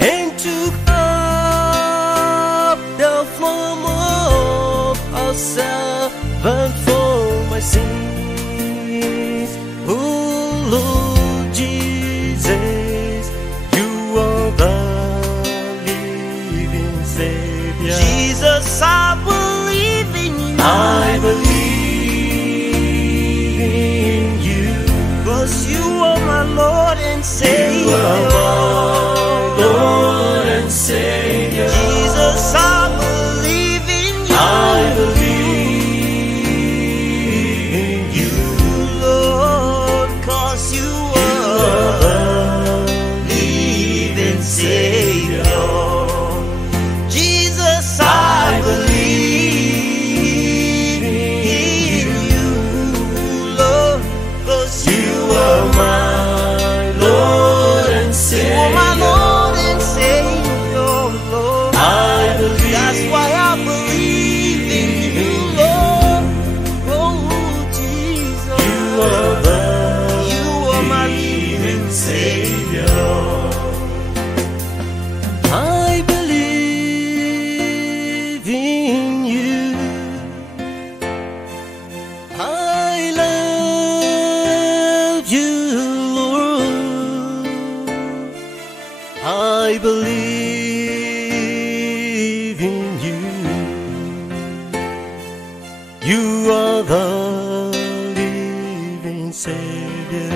and took up the form of a servant for my sins. Oh Lord Jesus, you are the living Savior. Jesus, I believe in you. I believe in you. 'Cause you are my Lord and Savior. You are my Lord and Savior. Jesus, I believe in you. I believe in you. Lord, 'cause you are the living Savior. Jesus, I believe in you. Lord, 'cause You are my Lord and you Savior. are my Lord and Savior, Lord. I believe. That's why I believe in you, Lord. Oh, Jesus. You are the You are my living Savior. I believe in you. I love you, Lord. I believe in you. You are the living Savior.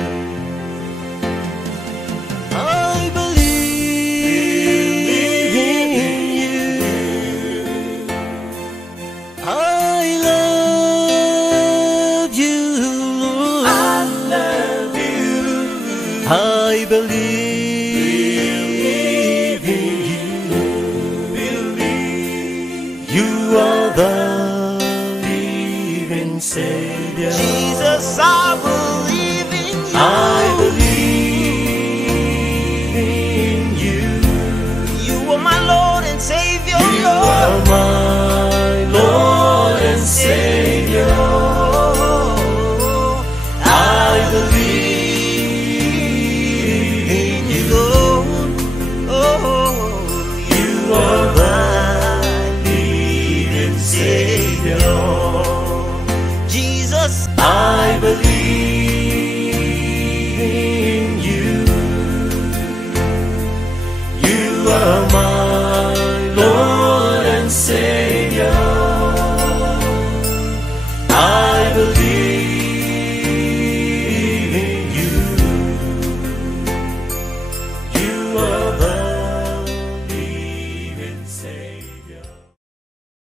I believe in you. I love you, You are the living Savior. Jesus, I believe.